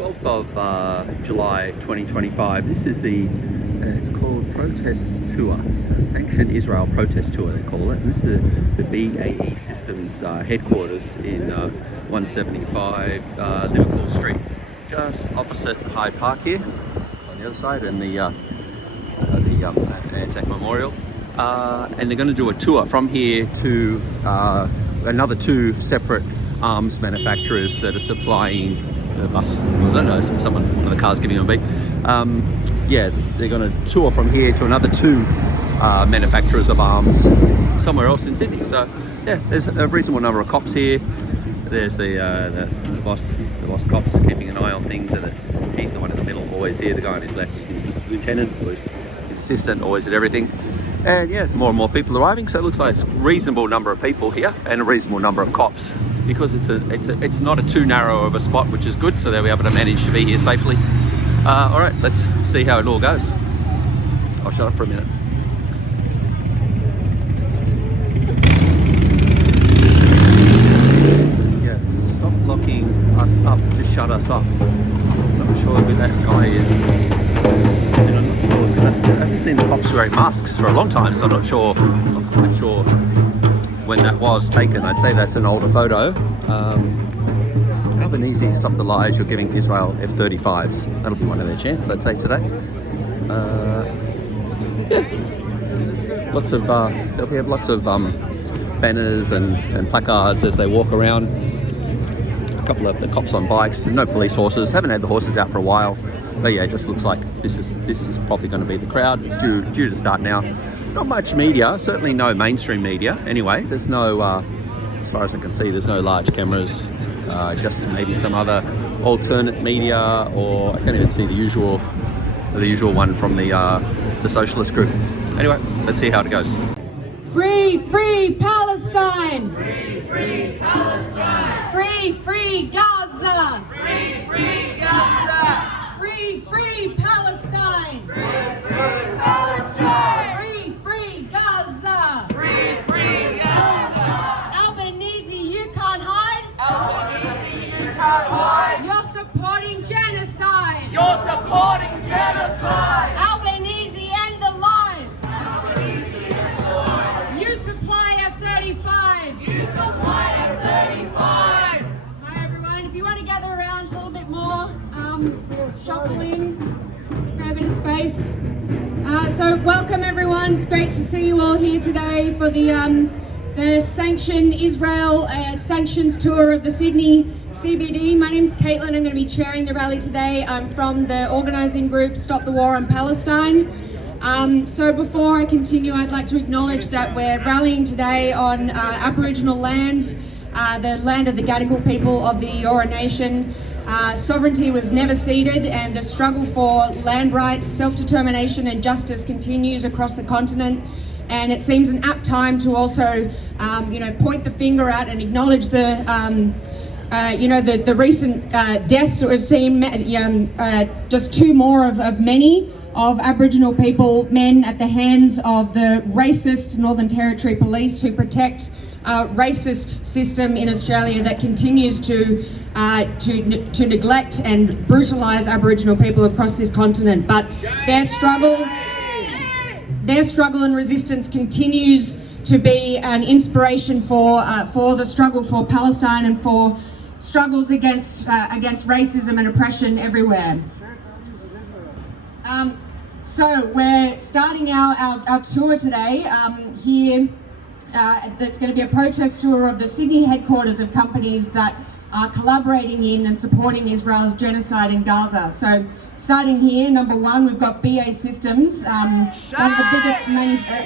12th of July 2025. This is it's called Protest Tour, Sanction Israel Protest Tour they call it. And this is the BAE Systems headquarters in 175 Liverpool Street, just opposite Hyde Park here on the other side, and the Anzac Memorial. And they're going to do a tour from here to another two separate arms manufacturers that are supplying the bus. I don't know, one of the cars giving them a beep. Yeah, they're going to tour from here to another two manufacturers of arms somewhere else in Sydney. So yeah, there's a reasonable number of cops here. There's the boss cops keeping an eye on things, and he's the one in the middle, always here. The guy on his left is his lieutenant, or his assistant, always at everything. And yeah, more and more people arriving, so it looks like it's a reasonable number of people here and a reasonable number of cops, because it's not too narrow of a spot, which is good, so they'll be able to manage to be here safely. All right, let's see how it all goes. I'll shut up for a minute. Yes, stop locking us up to shut us up. I'm not sure who that guy is. And I'm not sure, because I haven't seen the cops wearing masks for a long time, so I'm not quite sure when that was taken. I'd say that's an older photo. Albanese, stop the lies, you're giving Israel F-35s. That'll be one of their chants, I'd say, today. Yeah. There'll be lots of banners and placards as they walk around. A couple of the cops on bikes, no police horses. Haven't had the horses out for a while. But yeah, it just looks like this is probably going to be the crowd. It's due to start now. Not much media, certainly no mainstream media. Anyway, there's no, as far as I can see, there's no large cameras. Just maybe some other alternate media, or I can't even see the usual one from the socialist group. Anyway, let's see how it goes. Free, free Palestine! Free, free Palestine! Free, free Gaza! Free, free Gaza! Free, free Palestine! Free, free Palestine! Free, free Gaza! Free, free Gaza! Albanese, you can't hide! Albanese, you can't hide! You're supporting genocide! You're supporting genocide! Albanese, end the lies! Albanese, end the lies! You supply F-35s! You supply F-35s! Hi everyone, if you want to gather around a little bit more, shuffling, a fair bit of space. So welcome everyone, it's great to see you all here today for the Sanction Israel Sanctions Tour of the Sydney CBD. My name's Caitlin, I'm going to be chairing the rally today. I'm from the organising group Stop the War on Palestine. So before I continue, I'd like to acknowledge that we're rallying today on Aboriginal land, the land of the Gadigal people of the Eora Nation. Sovereignty was never ceded, and the struggle for land rights, self-determination and justice continues across the continent. And it seems an apt time to also, point the finger at and acknowledge the recent deaths that we've seen, just two more of many of Aboriginal people, men at the hands of the racist Northern Territory Police, who protect a racist system in Australia that continues to neglect and brutalise Aboriginal people across this continent. But their struggle and resistance continues to be an inspiration for the struggle for Palestine and for struggles against racism and oppression everywhere. So we're starting our tour today here. That's going to be a protest tour of the Sydney headquarters of companies that are collaborating in and supporting Israel's genocide in Gaza. So starting here, number one, we've got BAE Systems, one of the biggest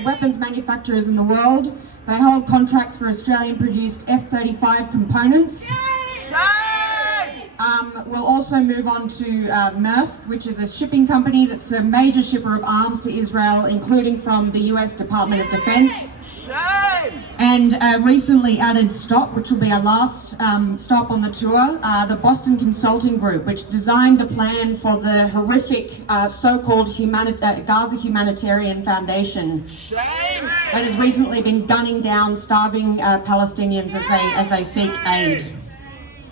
weapons manufacturers in the world. They hold contracts for Australian-produced F-35 components. We'll also move on to Maersk, which is a shipping company that's a major shipper of arms to Israel, including from the US Department of Defense. And recently added stop, which will be our last stop on the tour, the Boston Consulting Group, which designed the plan for the horrific so-called Gaza Humanitarian Foundation that has recently been gunning down starving Palestinians as they seek aid.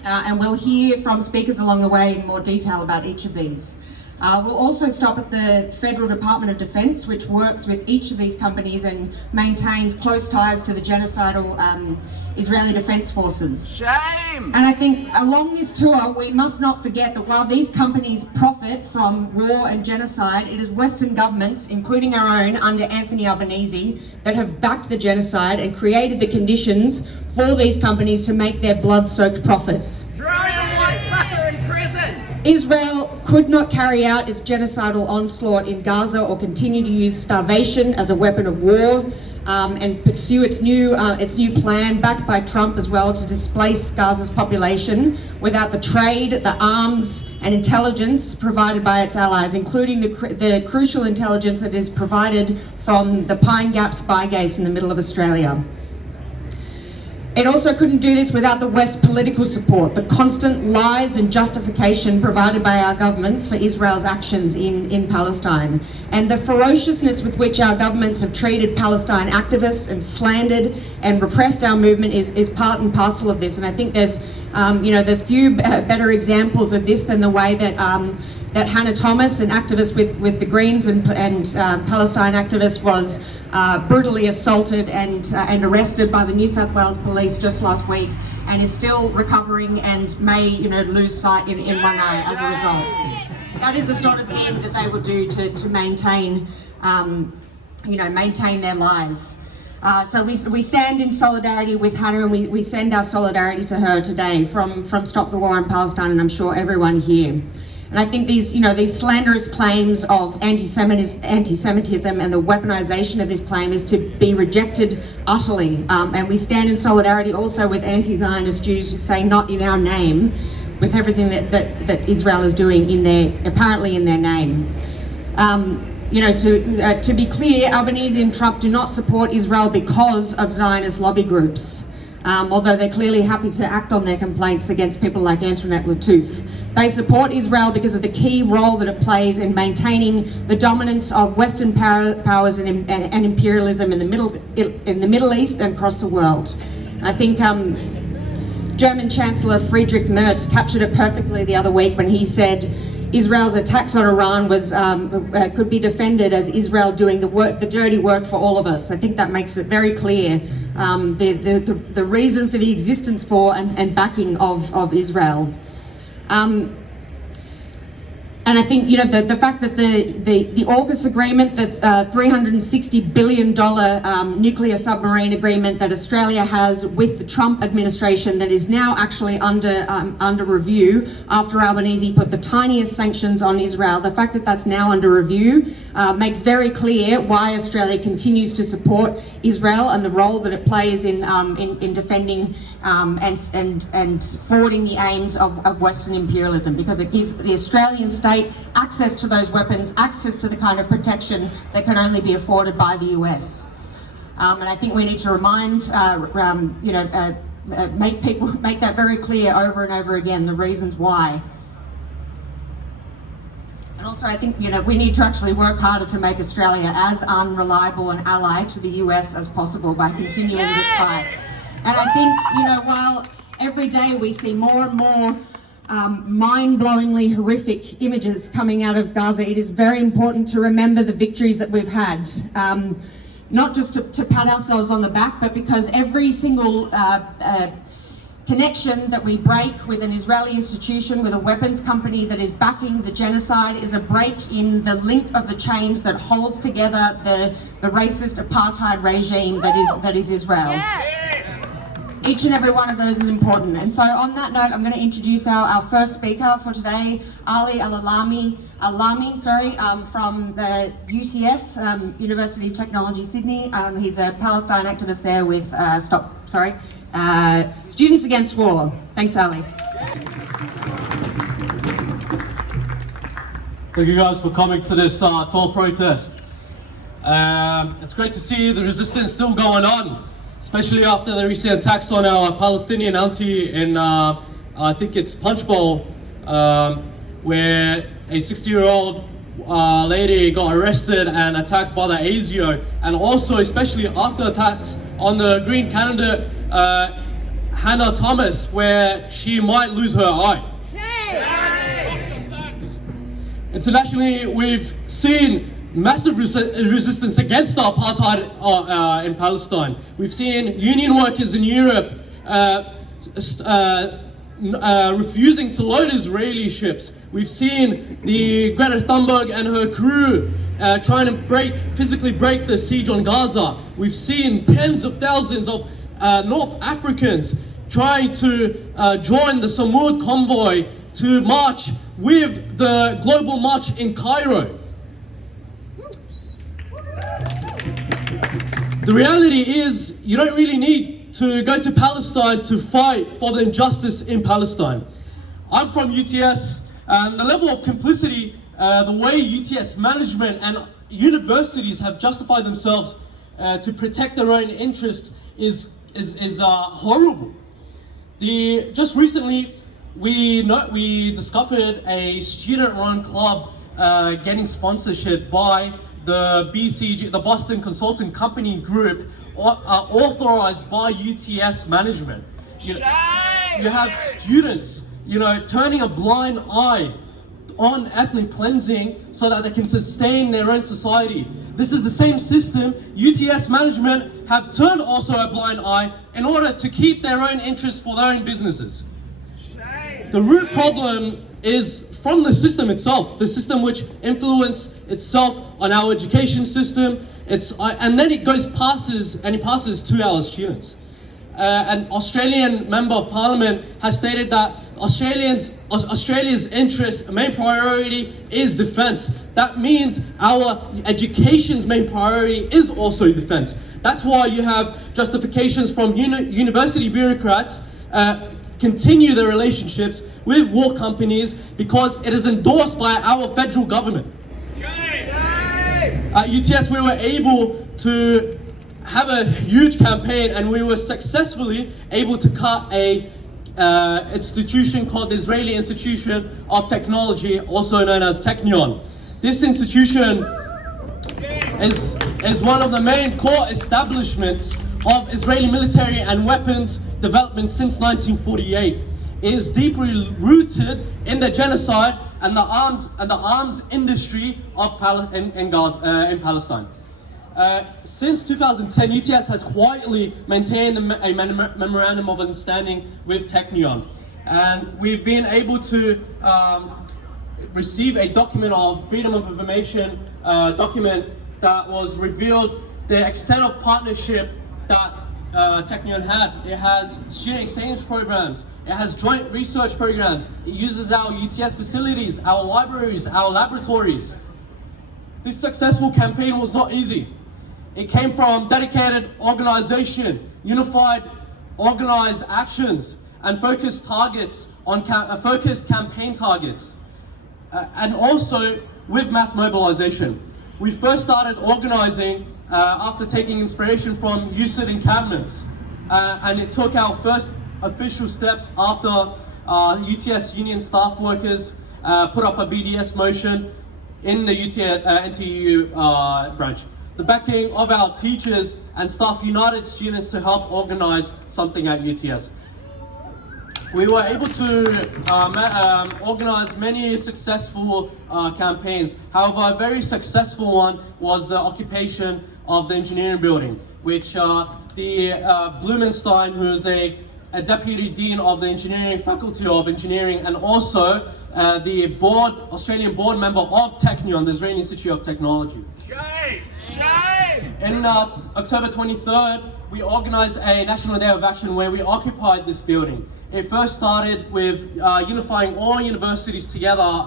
and we'll hear from speakers along the way in more detail about each of these. We'll also stop at the Federal Department of Defence, which works with each of these companies and maintains close ties to the genocidal Israeli Defence Forces. Shame! And I think along this tour, we must not forget that while these companies profit from war and genocide, it is Western governments, including our own under Anthony Albanese, that have backed the genocide and created the conditions for these companies to make their blood-soaked profits. Throw the white fucker in prison! Israel could not carry out its genocidal onslaught in Gaza or continue to use starvation as a weapon of war, and pursue its new plan, backed by Trump as well, to displace Gaza's population without the trade, the arms and intelligence provided by its allies, including the crucial intelligence that is provided from the Pine Gap spy base in the middle of Australia. It also couldn't do this without the West's political support, the constant lies and justification provided by our governments for Israel's actions in Palestine, and the ferociousness with which our governments have treated Palestine activists and slandered and repressed our movement is part and parcel of this. And I think there's few better examples of this than the way that that Hannah Thomas, an activist with the Greens and Palestine activist, was brutally assaulted and arrested by the New South Wales police just last week, and is still recovering and may lose sight in one eye as a result. That is the sort of thing that they will do to maintain maintain their lies. So we stand in solidarity with Hannah, and we send our solidarity to her today from Stop the War in Palestine, and I'm sure everyone here. And I think these slanderous claims of anti-Semitism and the weaponization of this claim is to be rejected utterly. And we stand in solidarity also with anti-Zionist Jews who say not in our name, with everything that Israel is doing apparently in their name. To be clear, Albanese and Trump do not support Israel because of Zionist lobby groups. Although they're clearly happy to act on their complaints against people like Antoinette Lattouf. They support Israel because of the key role that it plays in maintaining the dominance of Western powers and imperialism in the Middle East and across the world. I think German Chancellor Friedrich Merz captured it perfectly the other week when he said Israel's attacks on Iran could be defended as Israel doing the dirty work for all of us. I think that makes it very clear the reason for the existence for and backing of Israel. And I think the fact that the AUKUS agreement, the $360 billion nuclear submarine agreement that Australia has with the Trump administration, that is now actually under review after Albanese put the tiniest sanctions on Israel. The fact that that's now under review makes very clear why Australia continues to support Israel and the role that it plays in defending and forwarding the aims of Western imperialism, because it gives the Australian state access to those weapons, access to the kind of protection that can only be afforded by the US. And I think we need to make that very clear over and over again, the reasons why. And also I think we need to actually work harder to make Australia as unreliable an ally to the US as possible by continuing this fight. And I think, while every day we see more and more mind-blowingly horrific images coming out of Gaza, it is very important to remember the victories that we've had. Not just to pat ourselves on the back, but because every single connection that we break with an Israeli institution, with a weapons company that is backing the genocide, is a break in the link of the chains that holds together the racist apartheid regime that is Israel. Yes. Each and every one of those is important. And so on that note, I'm going to introduce our first speaker for today, Ali Alami, from the UCS, University of Technology, Sydney. He's a Palestine activist there with Students Against War. Thanks, Ali. Thank you guys for coming to this tour protest. It's great to see the resistance still going on, especially after the recent attacks on our Palestinian auntie in, I think it's Punch Bowl, where a 60-year-old lady got arrested and attacked by the ASIO, and also especially after attacks on the Green candidate Hannah Thomas, where she might lose her eye. Internationally, we've seen massive resistance against apartheid in Palestine. We've seen union workers in Europe refusing to load Israeli ships. We've seen the Greta Thunberg and her crew trying to physically break the siege on Gaza. We've seen tens of thousands of North Africans trying to join the Samud convoy to march with the global march in Cairo. The reality is, you don't really need to go to Palestine to fight for the injustice in Palestine. I'm from UTS, and the level of complicity, the way UTS management and universities have justified themselves to protect their own interests is horrible. Just recently, we discovered a student-run club getting sponsorship by the BCG, the Boston Consulting Company Group, authorized by UTS management. You have students, turning a blind eye on ethnic cleansing so that they can sustain their own society. This is the same system UTS management have turned also a blind eye in order to keep their own interests for their own businesses. The root problem is from the system itself, the system which influences itself on our education system. And then it passes to our students. An Australian member of parliament has stated that Australia's interest, main priority is defence. That means our education's main priority is also defence. That's why you have justifications from university bureaucrats continue their relationships with war companies because it is endorsed by our federal government. At UTS, we were able to have a huge campaign, and we were successfully able to cut a institution called the Israeli Institution of Technology, also known as Technion. This institution is one of the main core establishments of Israeli military and weapons development since 1948. It is deeply rooted in the genocide and the arms industry of in Palestine. Since 2010, UTS has quietly maintained a memorandum of understanding with Technion, and we've been able to receive a document of freedom of information document that was revealed the extent of partnership that Technion had. It has student exchange programs, it has joint research programs, it uses our UTS facilities, our libraries, our laboratories. This successful campaign was not easy. It came from dedicated organization, unified, organized actions, and focused targets on focused campaign targets, and also with mass mobilization. We first started organizing after taking inspiration from UCID encampments, and it took our first official steps after UTS union staff workers put up a BDS motion in the UTS NTU branch. The backing of our teachers and staff united students to help organize something at UTS. We were able to organize many successful campaigns. However, a very successful one was the occupation of the engineering building, which the Blumenstein, who is a deputy dean of the engineering faculty of engineering, and also the Australian board member of Technion, the Israeli Institute of Technology. Shame! Shame! In October 23rd, we organized a National Day of Action where we occupied this building. It first started with unifying all universities together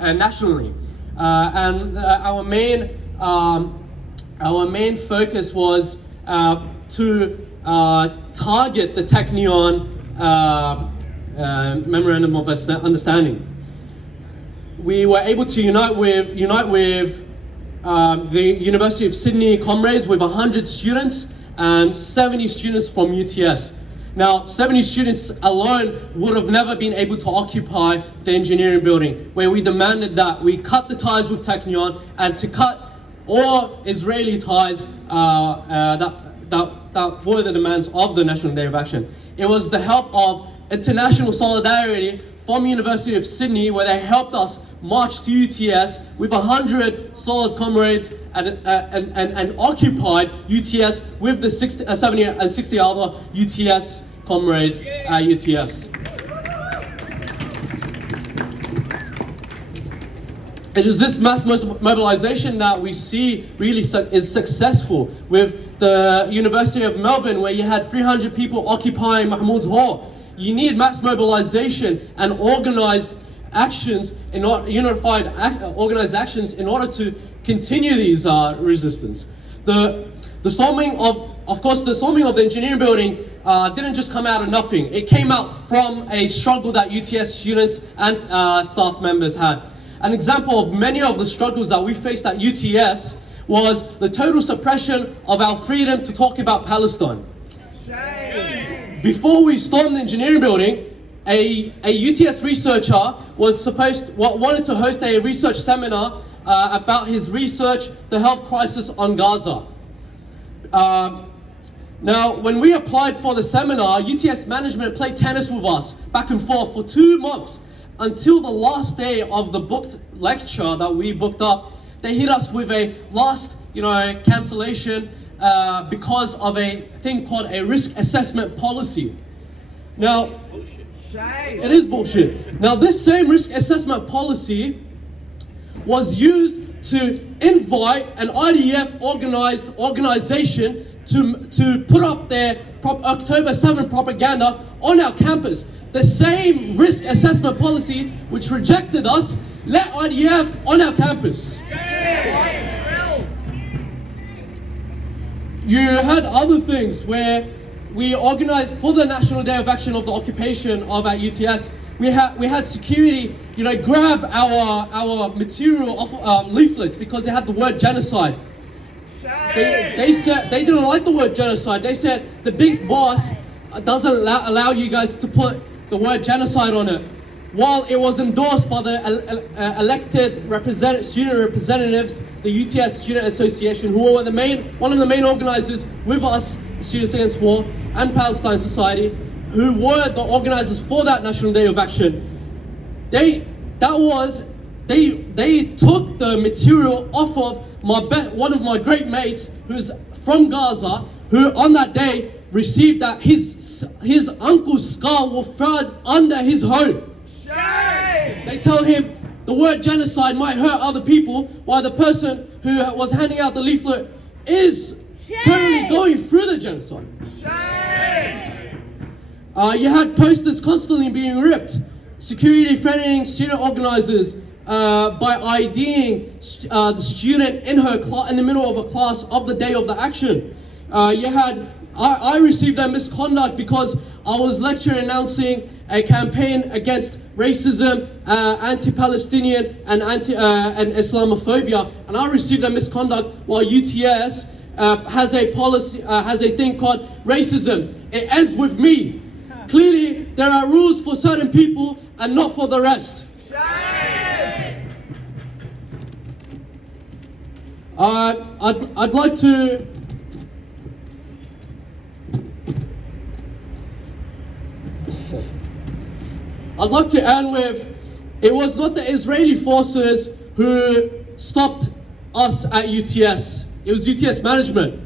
nationally, and our main focus was to target the Technion Memorandum of Understanding. We were able to unite with the University of Sydney comrades with 100 students and 70 students from UTS. Now, 70 students alone would have never been able to occupy the engineering building, where we demanded that we cut the ties with Technion and to cut all Israeli ties that that were the demands of the National Day of Action. It was the help of international solidarity from University of Sydney, where they helped us march to UTS with 100 solid comrades and occupied UTS with the 70 and 60 other UTS comrades at UTS. It is this mass mobilization that we see really is successful with the University of Melbourne, where you had 300 people occupying Mahmoud's Hall. You need mass mobilization and organized actions, unified organized actions in order to continue these resistance. The storming of course, the storming of the engineering building didn't just come out of nothing. It came out from a struggle that UTS students and staff members had. An example of many of the struggles that we faced at UTS was the total suppression of our freedom to talk about Palestine. Shame. Before we stormed the engineering building, a UTS researcher wanted to host a research seminar about his research, the health crisis on Gaza. Now, when we applied for the seminar, UTS management played tennis with us back and forth for 2 months. Until the last day of the booked lecture that we booked up, they hit us with a last, cancellation because of a thing called a risk assessment policy. Now, it is bullshit. Now, this same risk assessment policy was used to invite an IDF organized organization to put up their October 7 propaganda on our campus. The same risk assessment policy which rejected us let IDF on our campus. You had other things where we organized for the National Day of Action of the occupation of our UTS. We had security, grab our material off leaflets because they had the word genocide. They said they didn't like the word genocide. They said the big boss doesn't allow you guys to put the word genocide on it, while it was endorsed by the elected student representatives, the UTS Student Association, who were one of the main organizers with us, Students Against War and Palestine Society, who were the organizers for that National Day of Action. They took the material off of one of my great mates who's from Gaza, who on that day received that his uncle's skull was found under his home. Shame. They tell him the word genocide might hurt other people, while the person who was handing out the leaflet is currently going through the genocide. Shame. You had posters constantly being ripped, security threatening student organizers by IDing the student in the middle of a class of the day of the action. I received a misconduct because I was lecturing announcing a campaign against racism, anti-Palestinian and Islamophobia, and I received a misconduct while UTS has a thing called racism. It ends with me. Clearly, there are rules for certain people and not for the rest. Shame. I'd like to. I'd like to end with, it was not the Israeli forces who stopped us at UTS. It was UTS management.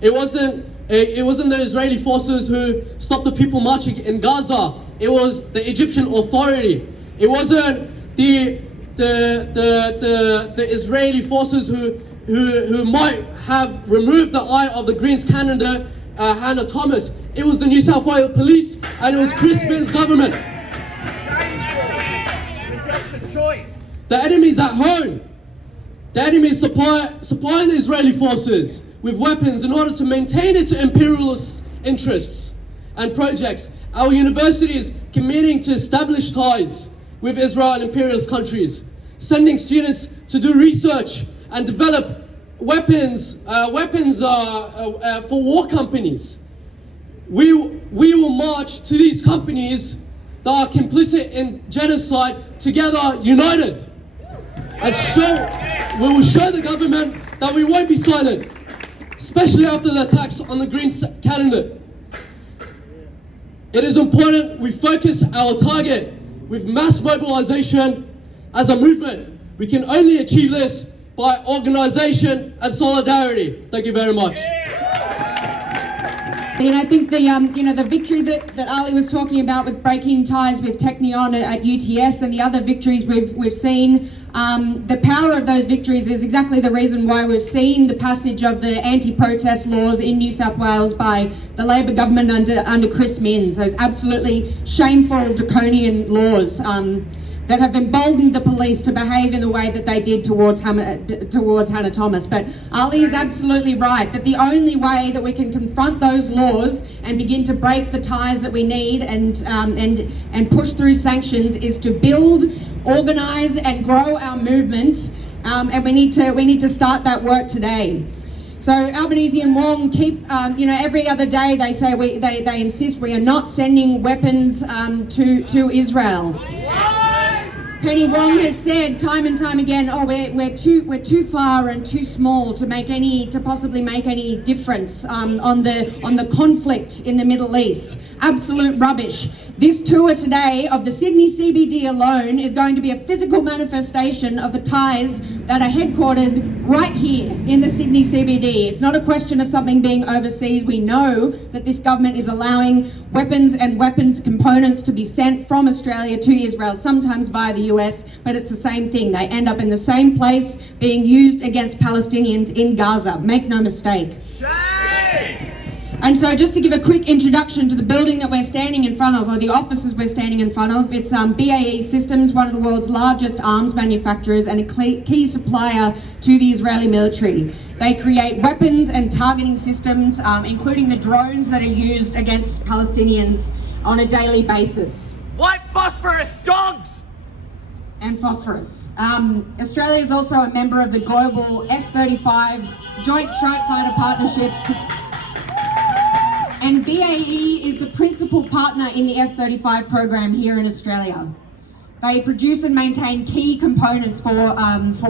It wasn't the Israeli forces who stopped the people marching in Gaza. It was the Egyptian authority. It wasn't the Israeli forces who might have removed the eye of the Greens candidate, Hannah Thomas. It was the New South Wales police, and it was Chris Minns' government. Choice. The enemy's at home. The enemy is supplying the Israeli forces with weapons in order to maintain its imperialist interests and projects. Our university is committing to establish ties with Israel and imperialist countries, sending students to do research and develop weapons for war companies. We will march to these companies that are complicit in genocide together, united, and we will show the government that we won't be silent. especially after the attacks on the Green candidate. It is important we focus our target with mass mobilization as a movement. We can only achieve this by organization and solidarity. Thank you very much. And I think the victory that Ali was talking about with breaking ties with Technion at UTS and the other victories we've seen, the power of those victories is exactly the reason why we've seen the passage of the anti-protest laws in New South Wales by the Labor government under Chris Minns. Those absolutely shameful draconian laws that have emboldened the police to behave in the way that they did towards Hannah Thomas. But Ali is absolutely right that the only way that we can confront those laws and begin to break the ties that we need and push through sanctions is to build, organise and grow our movement, and we need to start that work today. So Albanese and Wong keep, every other day they say they insist we are not sending weapons to Israel. Penny Wong has said time and time again, oh, we're too far and too small to possibly make any difference on the conflict in the Middle East. Absolute rubbish. This tour today of the Sydney CBD alone is going to be a physical manifestation of the ties that are headquartered right here in the Sydney CBD. It's not a question of something being overseas. We know that this government is allowing weapons and weapons components to be sent from Australia to Israel, sometimes via the US, but it's the same thing. They end up in the same place being used against Palestinians in Gaza. Make no mistake. Shame! And so just to give a quick introduction to the building that we're standing in front of, or the offices we're standing in front of, it's BAE Systems, one of the world's largest arms manufacturers and a key supplier to the Israeli military. They create weapons and targeting systems, including the drones that are used against Palestinians on a daily basis. White phosphorus, dogs! And phosphorus. Australia is also a member of the global F-35 Joint Strike Fighter Partnership. And BAE is the principal partner in the F-35 program here in Australia. They produce and maintain key components for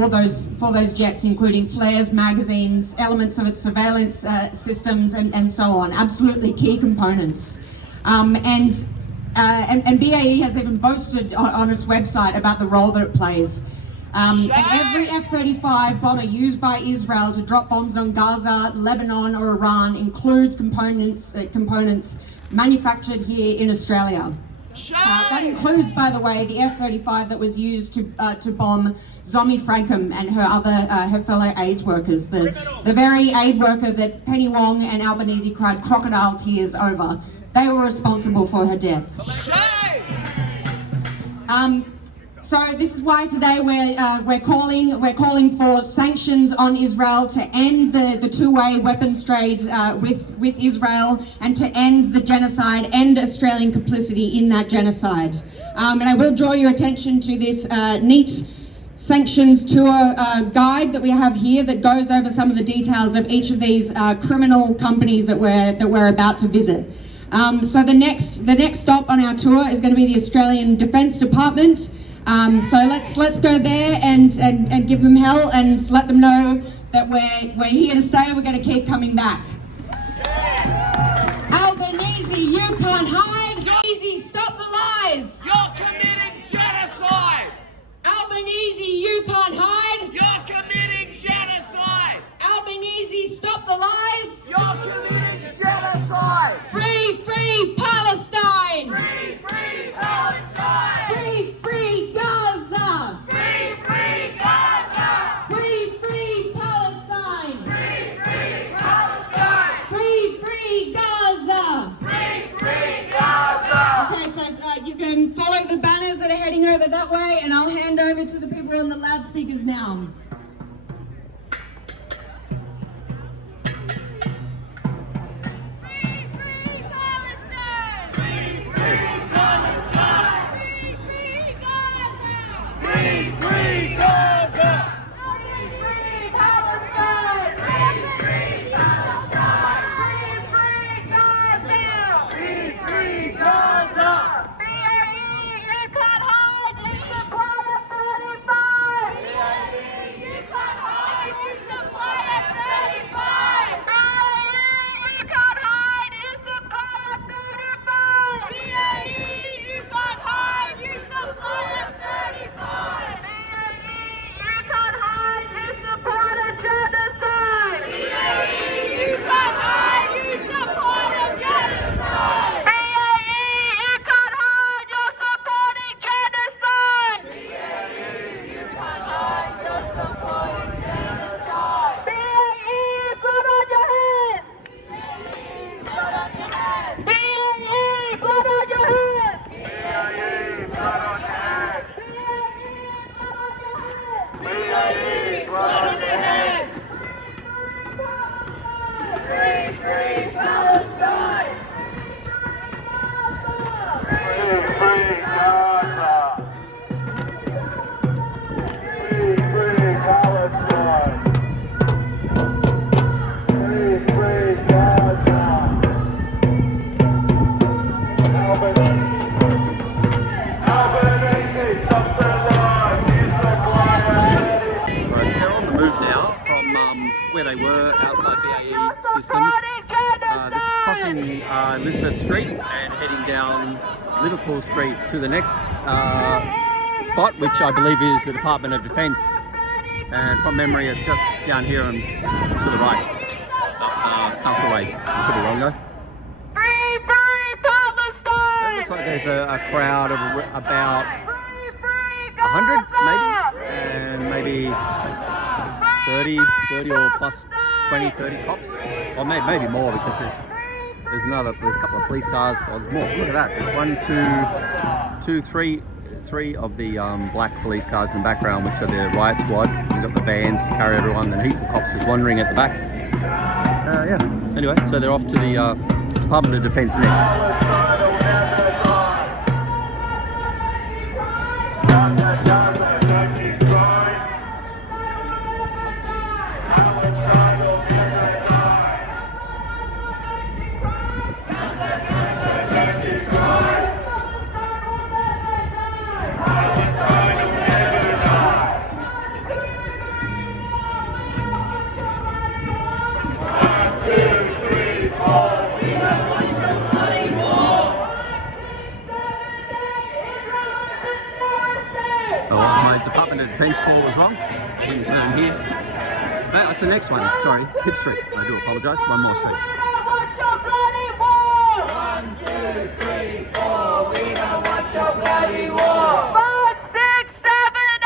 those jets, including flares, magazines, elements of its surveillance systems, and so on. Absolutely key components. And BAE has even boasted on its website about the role that it plays. And every F-35 bomber used by Israel to drop bombs on Gaza, Lebanon or Iran includes components manufactured here in Australia. That includes, by the way, the F-35 that was used to bomb Zomi Frankham and her fellow AIDS workers, the very aid worker that Penny Wong and Albanese cried crocodile tears over. They were responsible for her death. So this is why today we're calling for sanctions on Israel to end the two-way weapons trade with Israel and to end the genocide, end Australian complicity in that genocide. And I will draw your attention to this neat sanctions tour guide that we have here that goes over some of the details of each of these criminal companies that we're about to visit. So the next stop on our tour is going to be the Australian Defence Department. So let's go there and give them hell and let them know that we're here to stay and we're going to keep coming back. Albanese, you can't hide. Albanese, stop the lies. You're committing genocide! Albanese, you can't hide. You're committing genocide! Albanese, stop the lies. You're committing genocide! Free, free Palestine. Free, free Palestine! Free, free Gaza. Free, free Gaza! Free, free Palestine. Free, free Palestine! Free, free Gaza. Free, free Gaza! Okay, so you can follow the banners that are heading over that way, and I'll hand over to the people on the loudspeakers now. they were outside BAE Systems. This is crossing Elizabeth Street and heading down Liverpool Street to the next spot, which I believe is the Department of Defence. And from memory, it's just down here and to the right, up Council Way. I could be wrong though. It looks like there's a crowd of about 100 maybe, and maybe 30 or plus 20, 30 cops, or maybe more, because there's a couple of police cars. Oh, there's more. Look at that. There's three of the black police cars in the background, which are the riot squad. We've got the vans to carry everyone, and heaps of cops just wandering at the back. Yeah. Anyway, so they're off to the Department of Defence next. Department of Defence call was wrong. I didn't turn here. That's the next one. Sorry, Pitt Street. I do apologise. One more street. 1, 2, 3, 4. We don't want your bloody war. 5, 6, 7, 8.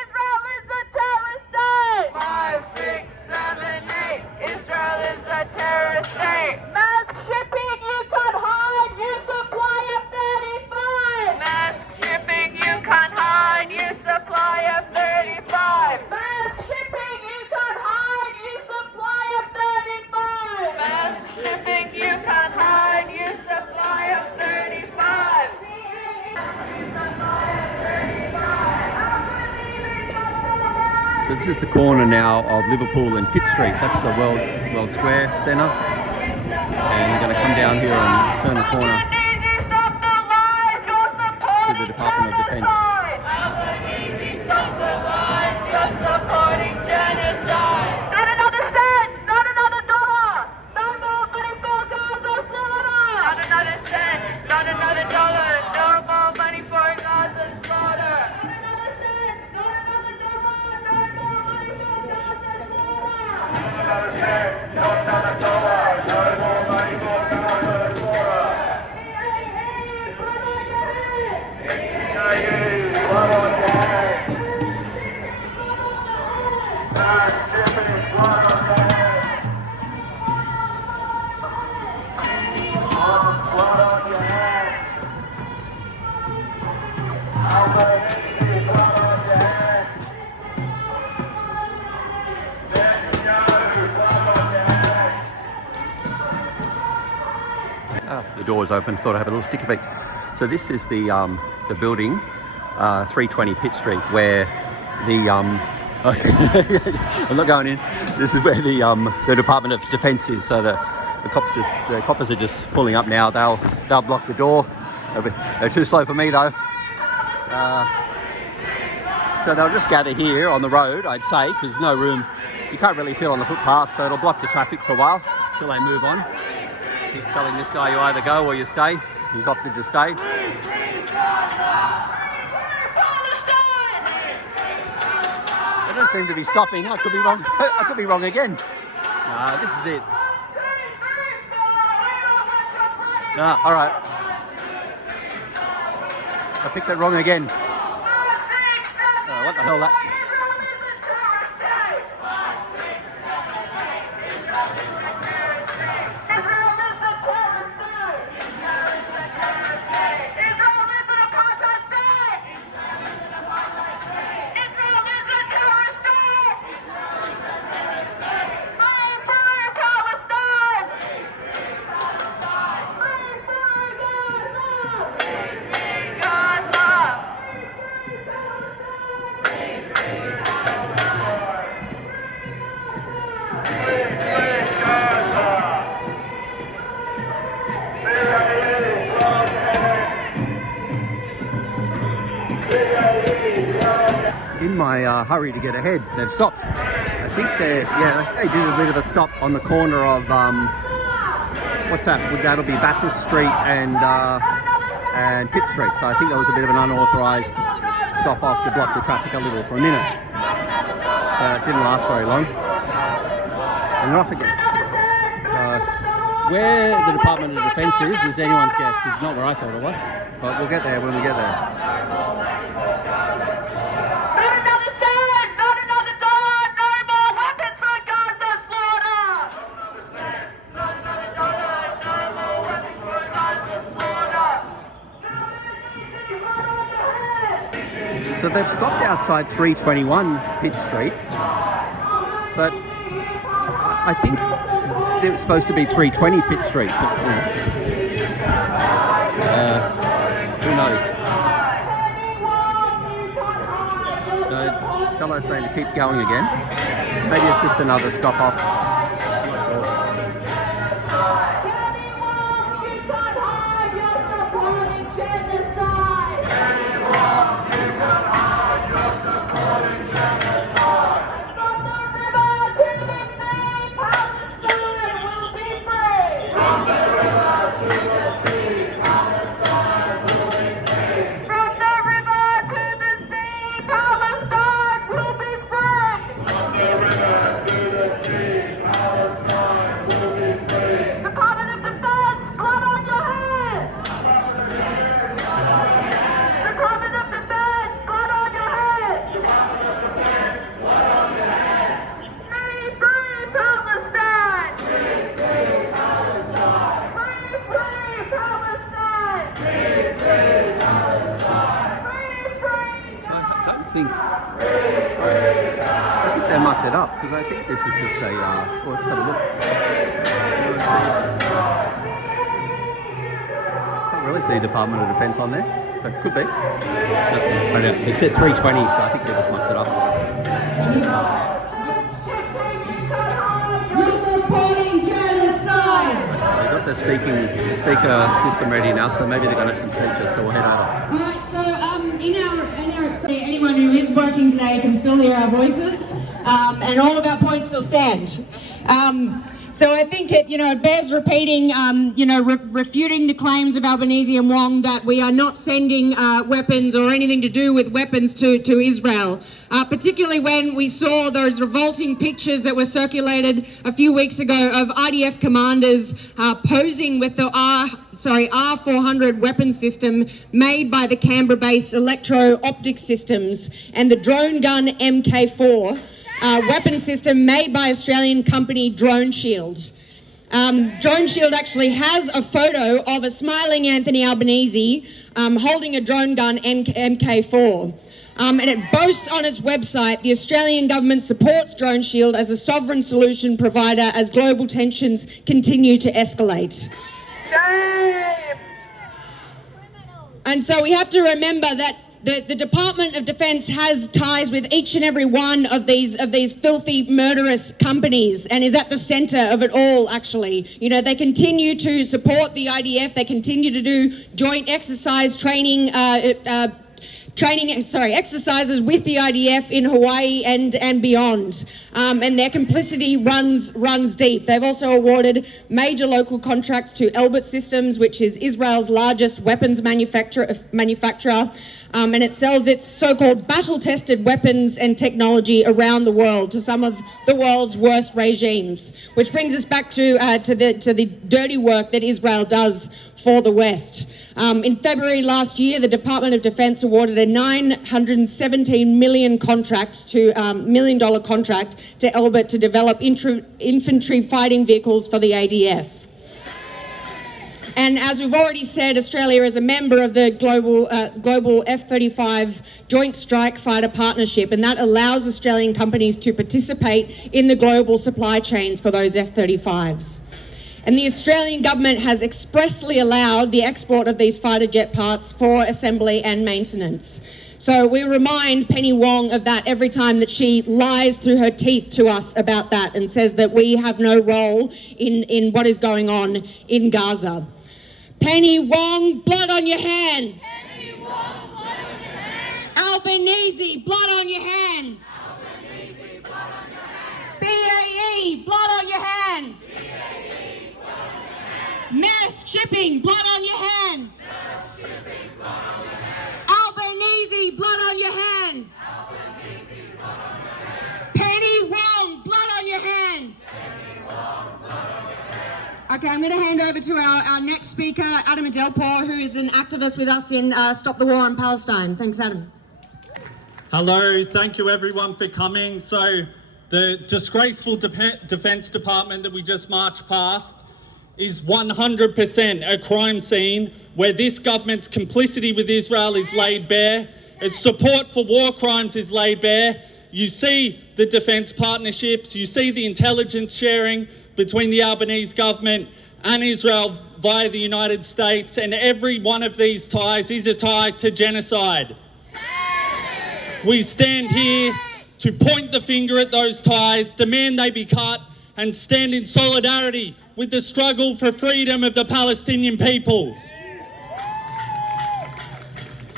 Israel is a terrorist state. 5, 6, 7, 8. Israel is a terrorist state. Maersk shipping, you can't hide. You supply F-35. Maersk shipping, you can't hide. You supply F-35. Maersk shipping, you can't hide. You supply F-35. Maersk shipping, you can't hide. You supply F-35. So this is the corner now of Liverpool and Pitt Street. That's the World Square Centre. And we're going to come down here and turn the corner to the Department of Defence. Not another cent! Not another dollar! No more money for Gaza slaughter! Not another cent! Not another dollar! No more money for Gaza slaughter! Not another cent! Not another dollar! No more money for Gaza slaughter! Not another cent! Not another dollar! No more money for Gaza slaughter! BAE, blood on your head! BAE, blood on your head! The door is open. Thought I'd have a little sticky peek. So this is the building, 320 Pitt Street, where the I'm not going in. This is where the Department of Defence is. So the coppers are just pulling up now. They'll block the door. They're too slow for me though. So they'll just gather here on the road, I'd say, because there's no room. You can't really fit on the footpath, so it'll block the traffic for a while till they move on. He's telling this guy you either go or you stay. He's opted to stay. They don't seem to be stopping. I could be wrong. I could be wrong again. No, this is it. No, all right. I picked it wrong again. Oh, what the hell that? In my hurry to get ahead, they've stopped. They've think they did a bit of a stop on the corner of what's that? That'll be Bathurst Street and Pitt Street. So I think that was a bit of an unauthorised stop off to block the traffic a little for a minute. It didn't last very long. And they're off again. Where the Department of Defence is anyone's guess, because it's not where I thought it was. But we'll get there when we get there. So they've stopped outside 321 Pitt Street, but I think it was supposed to be 320 Pitt Street. So, who knows? It's fellow saying to keep going again. Maybe it's just another stop off. I'm not sure. I think they mucked it up, because I think this is just a, well, let's have a look. Let's see. Can't really see Department of Defence on there, but could be. No, it said 320, so I think they just mucked it up. You're supporting genocide! They've got the speaker system ready now, so maybe they're going to have some speeches, so we'll head over. Alright, so anyone who is working today can still hear our voices, and all of our points still stand. So I think it bears repeating, refuting the claims of Albanese and Wong that we are not sending weapons or anything to do with weapons to Israel. Particularly when we saw those revolting pictures that were circulated a few weeks ago of IDF commanders posing with the R400 weapon system made by the Canberra-based Electro-Optic Systems and the drone gun MK4 weapon system made by Australian company Drone Shield. Drone Shield actually has a photo of a smiling Anthony Albanese holding a drone gun MK4. And it boasts on its website, the Australian government supports Drone Shield as a sovereign solution provider as global tensions continue to escalate. Shame. And so we have to remember that the Department of Defence has ties with each and every one of these filthy, murderous companies, and is at the centre of it all, actually. They continue to support the IDF, they continue to do joint exercise exercises with the IDF in Hawaii and beyond, and their complicity runs deep. They've also awarded major local contracts to Elbit Systems, which is Israel's largest weapons manufacturer, and it sells its so-called battle-tested weapons and technology around the world to some of the world's worst regimes, which brings us back to the dirty work that Israel does for the West. In February last year, the Department of Defence awarded a $917 million contract to Elbit to develop infantry fighting vehicles for the ADF. And as we've already said, Australia is a member of the global F-35 Joint Strike Fighter Partnership, and that allows Australian companies to participate in the global supply chains for those F-35s. And the Australian government has expressly allowed the export of these fighter jet parts for assembly and maintenance. So we remind Penny Wong of that every time that she lies through her teeth to us about that and says that we have no role in what is going on in Gaza. Penny Wong, blood on your hands. Penny Wong, blood on your hands. Albanese, blood on your hands. Albanese, blood on your hands. BAE, blood on your hands. Maersk shipping, blood on your hands. Albanese, blood on your hands. Penny Wong, blood on your hands. Okay, I'm going to hand over to our next speaker, Adam Adelpour, who is an activist with us in Stop the War on Palestine. Thanks, Adam. Hello, thank you everyone for coming. So the disgraceful Defence Department that we just marched past is 100% a crime scene where this government's complicity with Israel is laid bare. Its support for war crimes is laid bare. You see the defence partnerships, you see the intelligence sharing between the Albanese government and Israel via the United States, and every one of these ties is a tie to genocide. We stand here to point the finger at those ties, demand they be cut, and stand in solidarity with the struggle for freedom of the Palestinian people.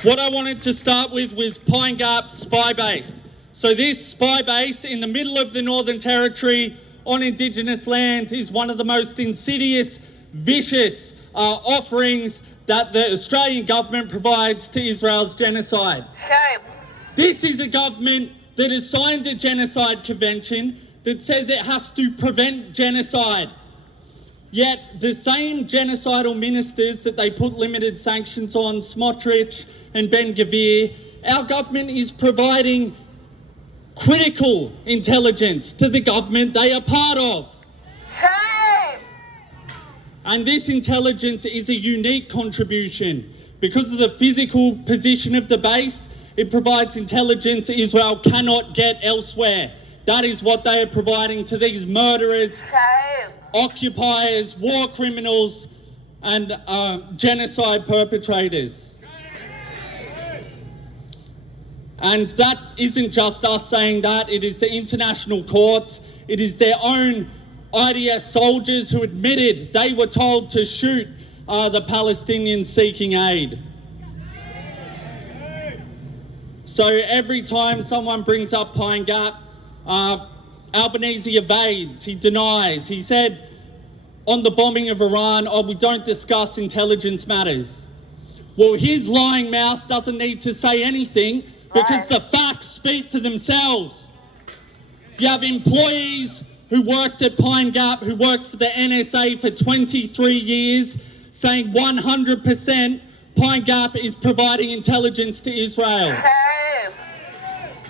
What I wanted to start with was Pine Gap Spy Base. So this spy base in the middle of the Northern Territory on Indigenous land is one of the most insidious, vicious offerings that the Australian government provides to Israel's genocide. This is a government that has signed a genocide convention that says it has to prevent genocide. Yet the same genocidal ministers that they put limited sanctions on, Smotrich and Ben-Gvir, our government is providing critical intelligence to the government they are part of. And this intelligence is a unique contribution. Because of the physical position of the base, it provides intelligence Israel cannot get elsewhere. That is what they are providing to these murderers, occupiers, war criminals, and genocide perpetrators. And that isn't just us saying that, it is the international courts, it is their own IDF soldiers who admitted they were told to shoot the Palestinians seeking aid. So every time someone brings up Pine Gap, Albanese evades, he denies. He said on the bombing of Iran, oh, we don't discuss intelligence matters. Well, his lying mouth doesn't need to say anything because the facts speak for themselves. You have employees who worked at Pine Gap, who worked for the NSA for 23 years, saying 100% Pine Gap is providing intelligence to Israel.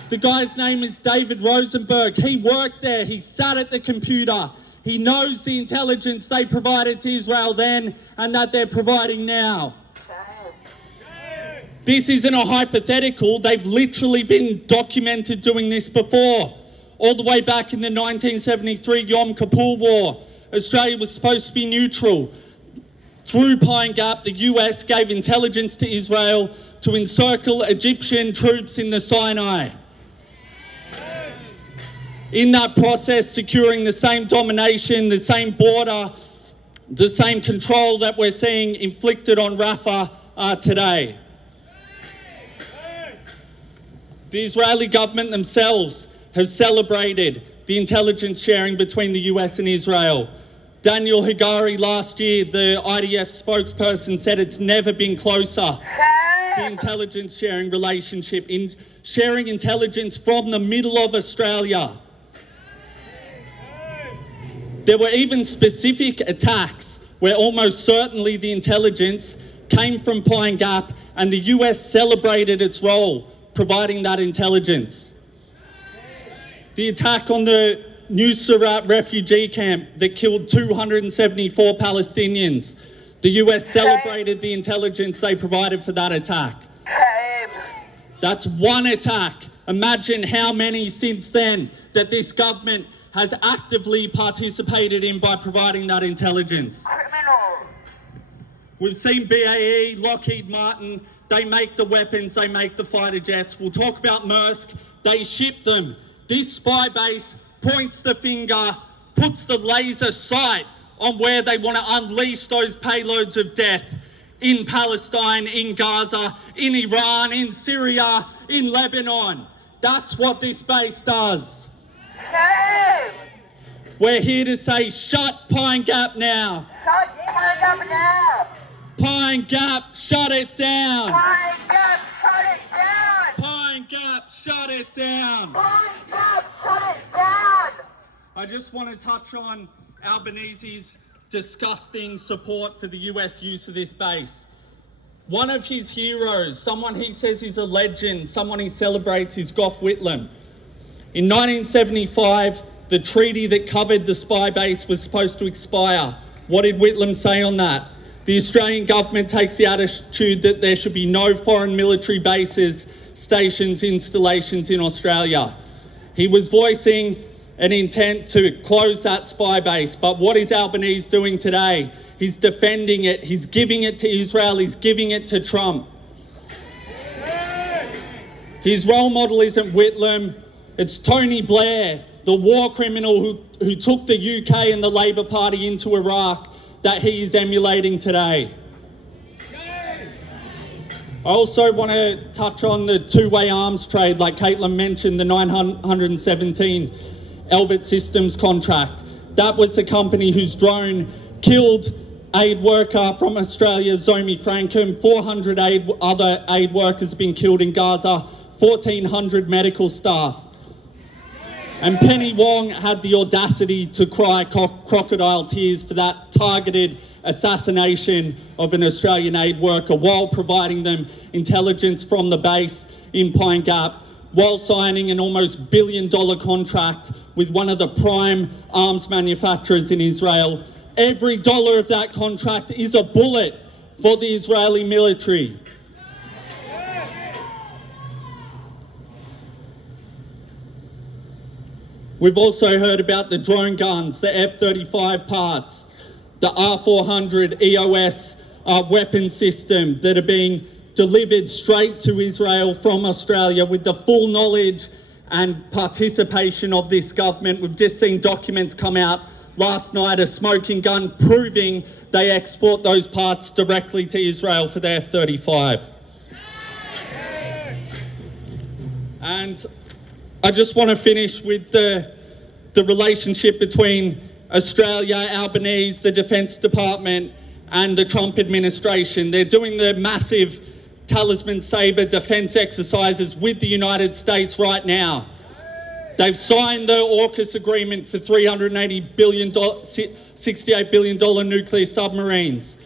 The guy's name is David Rosenberg. He worked there. He sat at the computer. He knows the intelligence they provided to Israel then and that they're providing now. This isn't a hypothetical. They've literally been documented doing this before. All the way back in the 1973 Yom Kippur War, Australia was supposed to be neutral. Through Pine Gap, the US gave intelligence to Israel to encircle Egyptian troops in the Sinai. In that process, securing the same domination, the same border, the same control that we're seeing inflicted on Rafah today. The Israeli government themselves have celebrated the intelligence sharing between the US and Israel. Daniel Hagari last year, the IDF spokesperson, said it's never been closer. The intelligence sharing relationship, in sharing intelligence from the middle of Australia. There were even specific attacks where almost certainly the intelligence came from Pine Gap and the US celebrated its role providing that intelligence. The attack on the Nuseirat refugee camp that killed 274 Palestinians. The US celebrated the intelligence they provided for that attack. That's one attack. Imagine how many since then that this government has actively participated in by providing that intelligence. We've seen BAE, Lockheed Martin, they make the weapons, they make the fighter jets. We'll talk about Maersk, they ship them. This spy base points the finger, puts the laser sight on where they want to unleash those payloads of death in Palestine, in Gaza, in Iran, in Syria, in Lebanon. That's what this base does. We're here to say, shut Pine Gap now. Shut Pine Gap now. Pine Gap, shut it down. Pine Gap, shut it down. Pine Gap, shut it down. Pine Gap, shut it down. I just want to touch on Albanese's disgusting support for the US use of this base. One of his heroes, someone he says is a legend, someone he celebrates, is Gough Whitlam. In 1975, the treaty that covered the spy base was supposed to expire. What did Whitlam say on that? The Australian government takes the attitude that there should be no foreign military bases, stations, installations in Australia. He was voicing an intent to close that spy base, but what is Albanese doing today? He's defending it, he's giving it to Israel, he's giving it to Trump. His role model isn't Whitlam, it's Tony Blair, the war criminal who took the UK and the Labor Party into Iraq, that he is emulating today. I also want to touch on the two-way arms trade, like Caitlin mentioned, the 917 BAE Systems contract. That was the company whose drone killed aid worker from Australia, Zomi Frankham. 400 other aid workers have been killed in Gaza, 1,400 medical staff. And Penny Wong had the audacity to cry crocodile tears for that targeted assassination of an Australian aid worker while providing them intelligence from the base in Pine Gap, while signing an almost $1 billion contract with one of the prime arms manufacturers in Israel. Every dollar of that contract is a bullet for the Israeli military. We've also heard about the drone guns, the F-35 parts, the R-400 EOS weapon system that are being delivered straight to Israel from Australia with the full knowledge and participation of this government. We've just seen documents come out last night, a smoking gun proving they export those parts directly to Israel for the F-35. And I just want to finish with the relationship between Australia, Albanese, the Defence Department and the Trump administration. They're doing the massive Talisman Sabre defence exercises with the United States right now. They've signed the AUKUS agreement for $380 billion, $68 billion nuclear submarines.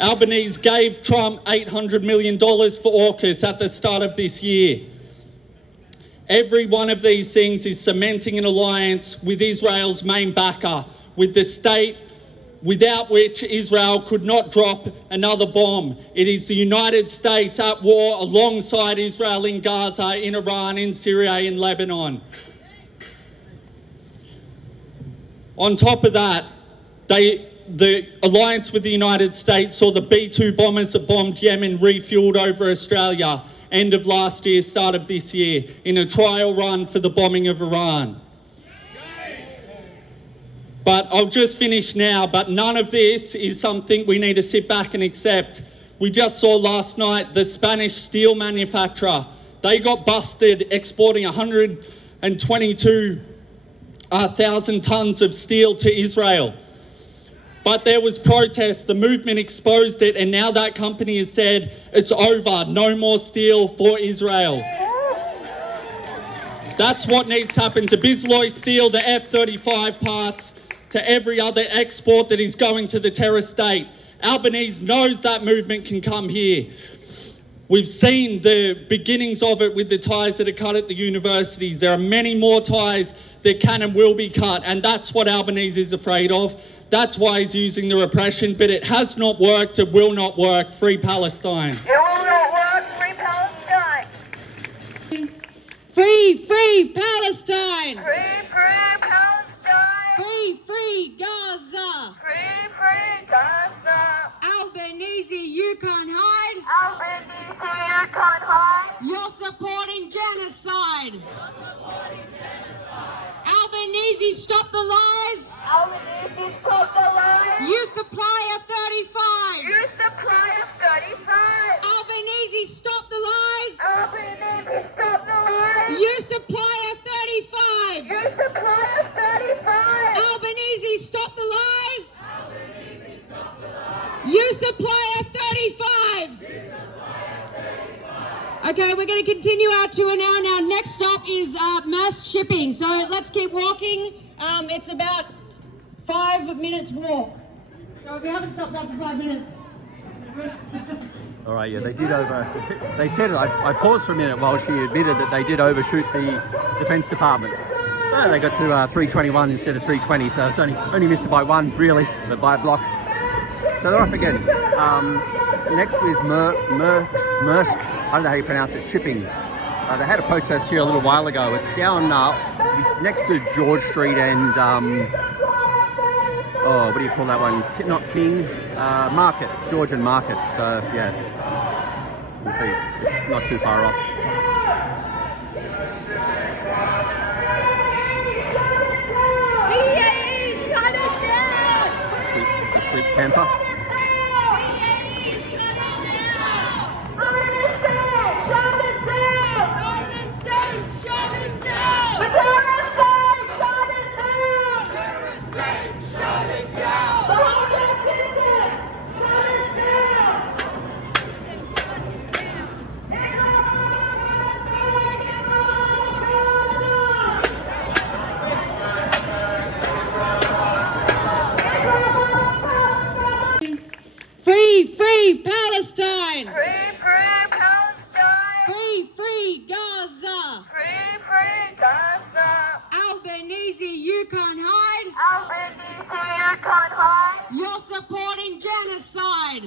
Albanese gave Trump $800 million for AUKUS at the start of this year. Every one of these things is cementing an alliance with Israel's main backer, with the state without which Israel could not drop another bomb. It is the United States at war alongside Israel in Gaza, in Iran, in Syria, in Lebanon. On top of that, the alliance with the United States saw the B-2 bombers that bombed Yemen refueled over Australia end of last year, start of this year, in a trial run for the bombing of Iran. But I'll just finish now, but none of this is something we need to sit back and accept. We just saw last night the Spanish steel manufacturer. They got busted exporting 122,000 tonnes of steel to Israel. But there was protest, the movement exposed it, and now that company has said it's over, no more steel for Israel. That's what needs to happen to Bisley Steel, the F-35 parts, to every other export that is going to the terror state. Albanese knows that movement can come here. We've seen the beginnings of it with the ties that are cut at the universities. There are many more ties that can and will be cut, and that's what Albanese is afraid of. That's why he's using the repression, but it has not worked, it will not work. Free Palestine. It will not work. Free Palestine. Free, free Palestine! Free, free Palestine. Free, free Gaza! Free, free Gaza. Albanese, you can't hide! Albanese, you can't hide. You're supporting genocide! Albanese, stop the lies! Albanese, stop the lies. You supply F-35s! You supply F-35. Albanese, stop the lies! Albanese, stop the lies. You supply F-35s! You supply F-35. You supply F-35s. Okay, we're going to continue our tour now. And our next stop is Maersk shipping. So let's keep walking. It's about 5 minutes walk. So we haven't stopped that for 5 minutes. All right, yeah, they did they said, I paused for a minute while she admitted that they did overshoot the Defence Department. They got to 321 instead of 320, so it's only missed it by one, really, but by a block. So they're off again. Next is Maersk, I don't know how you pronounce it, shipping. They had a protest here a little while ago. It's down next to George Street and, what do you call that one? Not King, Market, Georgian Market. So, yeah, we'll see. It's not too far off. BAE, shut it down! It's a sweet camper. Free Palestine! Free Palestine! Free Gaza! Free Gaza! Albanese, you can't hide! Albanese, you can't hide! You're supporting genocide!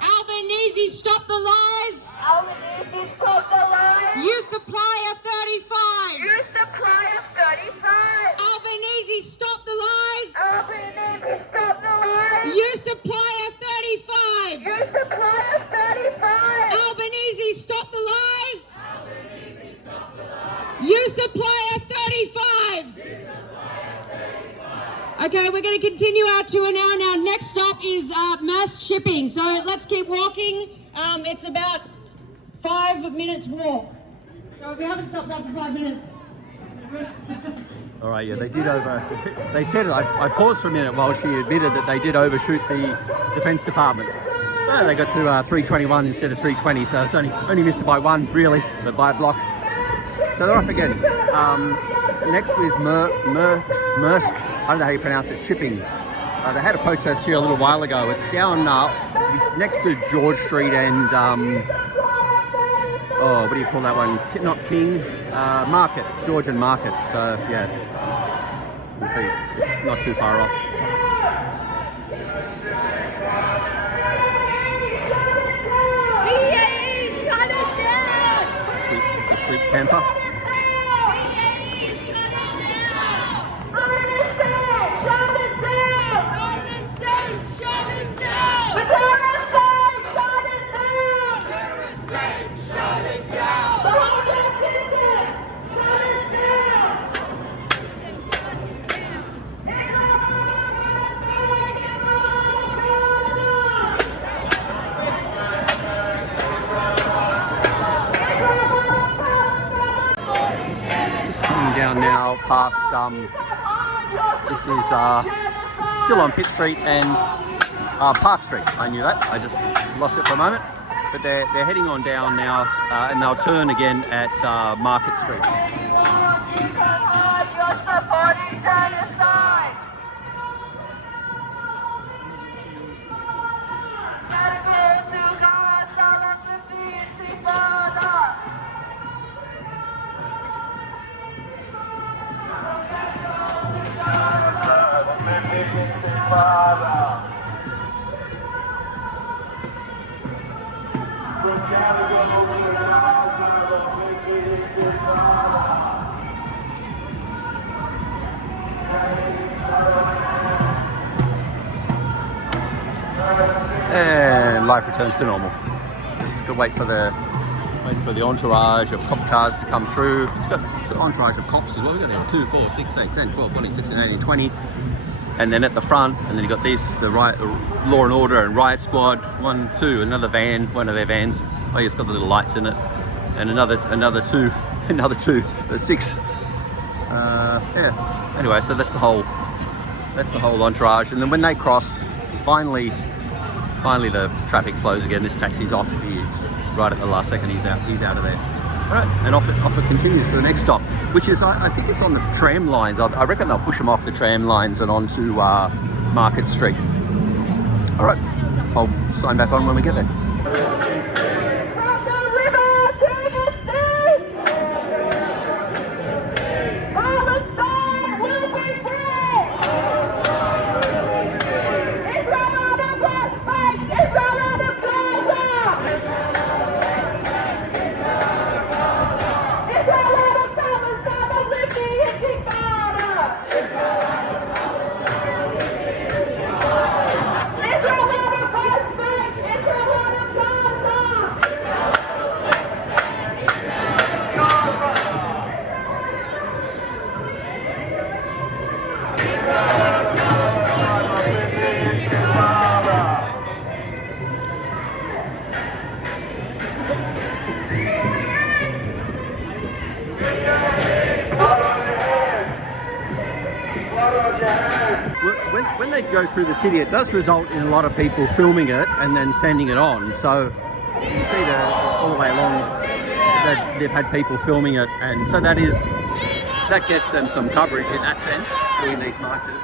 Albanese, stop the lies! Albanese, stop the lies! You supply F-35s! You supply F-35s! Albanese, stop the lies! Albanese, stop the lies! You supply F-35s! You supply F-35s! Albanese, stop the lies! You supply F-35s! Okay, we're going to continue our tour now. And our next stop is Maersk shipping. So let's keep walking. It's about 5 minutes walk. So we haven't stopped that for 5 minutes. All right, yeah, they did they said, I paused for a minute while she admitted that they did overshoot the Defence Department. They got to 321 instead of 320, so it's only missed it by one, really, but by a block. So they're off again. Next is Maersk, I don't know how you pronounce it, shipping. They had a protest here a little while ago. It's down next to George Street and, what do you call that one? Not King, Market, Georgian Market. So, yeah, we'll see. It's not too far off. BAE, shut it down! It's a sweet camper. Down now past this is still on Pitt Street and Park Street. I knew that, I just lost it for a moment, but they're heading on down now and they'll turn again at Market Street. You're supporting genocide! Delegate to Gaza, let's defeat Intifada! And life returns to normal. Just to wait for the entourage of cop cars to come through. It's got an entourage of cops as well. We've got now 2, 4, 6, 8, 10, 12, 14, 16, 18, 20. And then at the front, and then you've got the law and order and riot squad, 1, 2, another van, one of their vans. Oh yeah, it's got the little lights in it. And another two, there's 6. Yeah. Anyway, so that's the whole entourage. And then when they cross, finally the traffic flows again. This taxi's off. He's right at the last second. He's out of there. All right, and off it continues to the next stop, which is I think it's on the tram lines. I reckon they'll push them off the tram lines and onto Market Street. All right, I'll sign back on when we get there. When they go through the city, it does result in a lot of people filming it and then sending it on. So you can see all the way along that they've had people filming it, and so that gets them some coverage in that sense during these marches.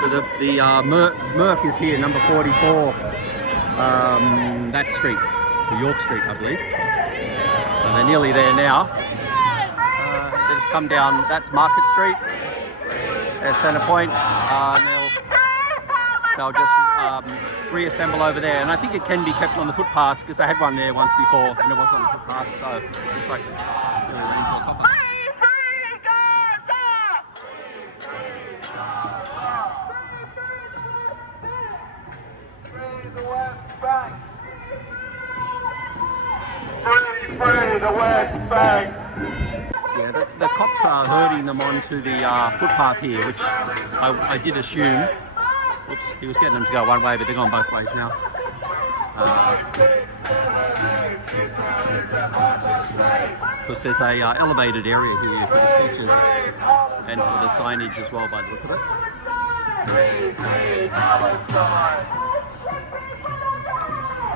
So the Maersk is here, number 44, that street, the York Street, I believe. So they're nearly there now. They just come down, that's Market Street, there's Centre Point, and they'll just reassemble over there. And I think it can be kept on the footpath because I had one there once before and it was on the footpath, so it's like really running to a copper. Free the West Bank. Yeah, the cops are herding them onto the footpath here, which I did assume. Oops, he was getting them to go one way, but they're going both ways now. Because there's a elevated area here for the speeches and for the signage as well, by the look of it.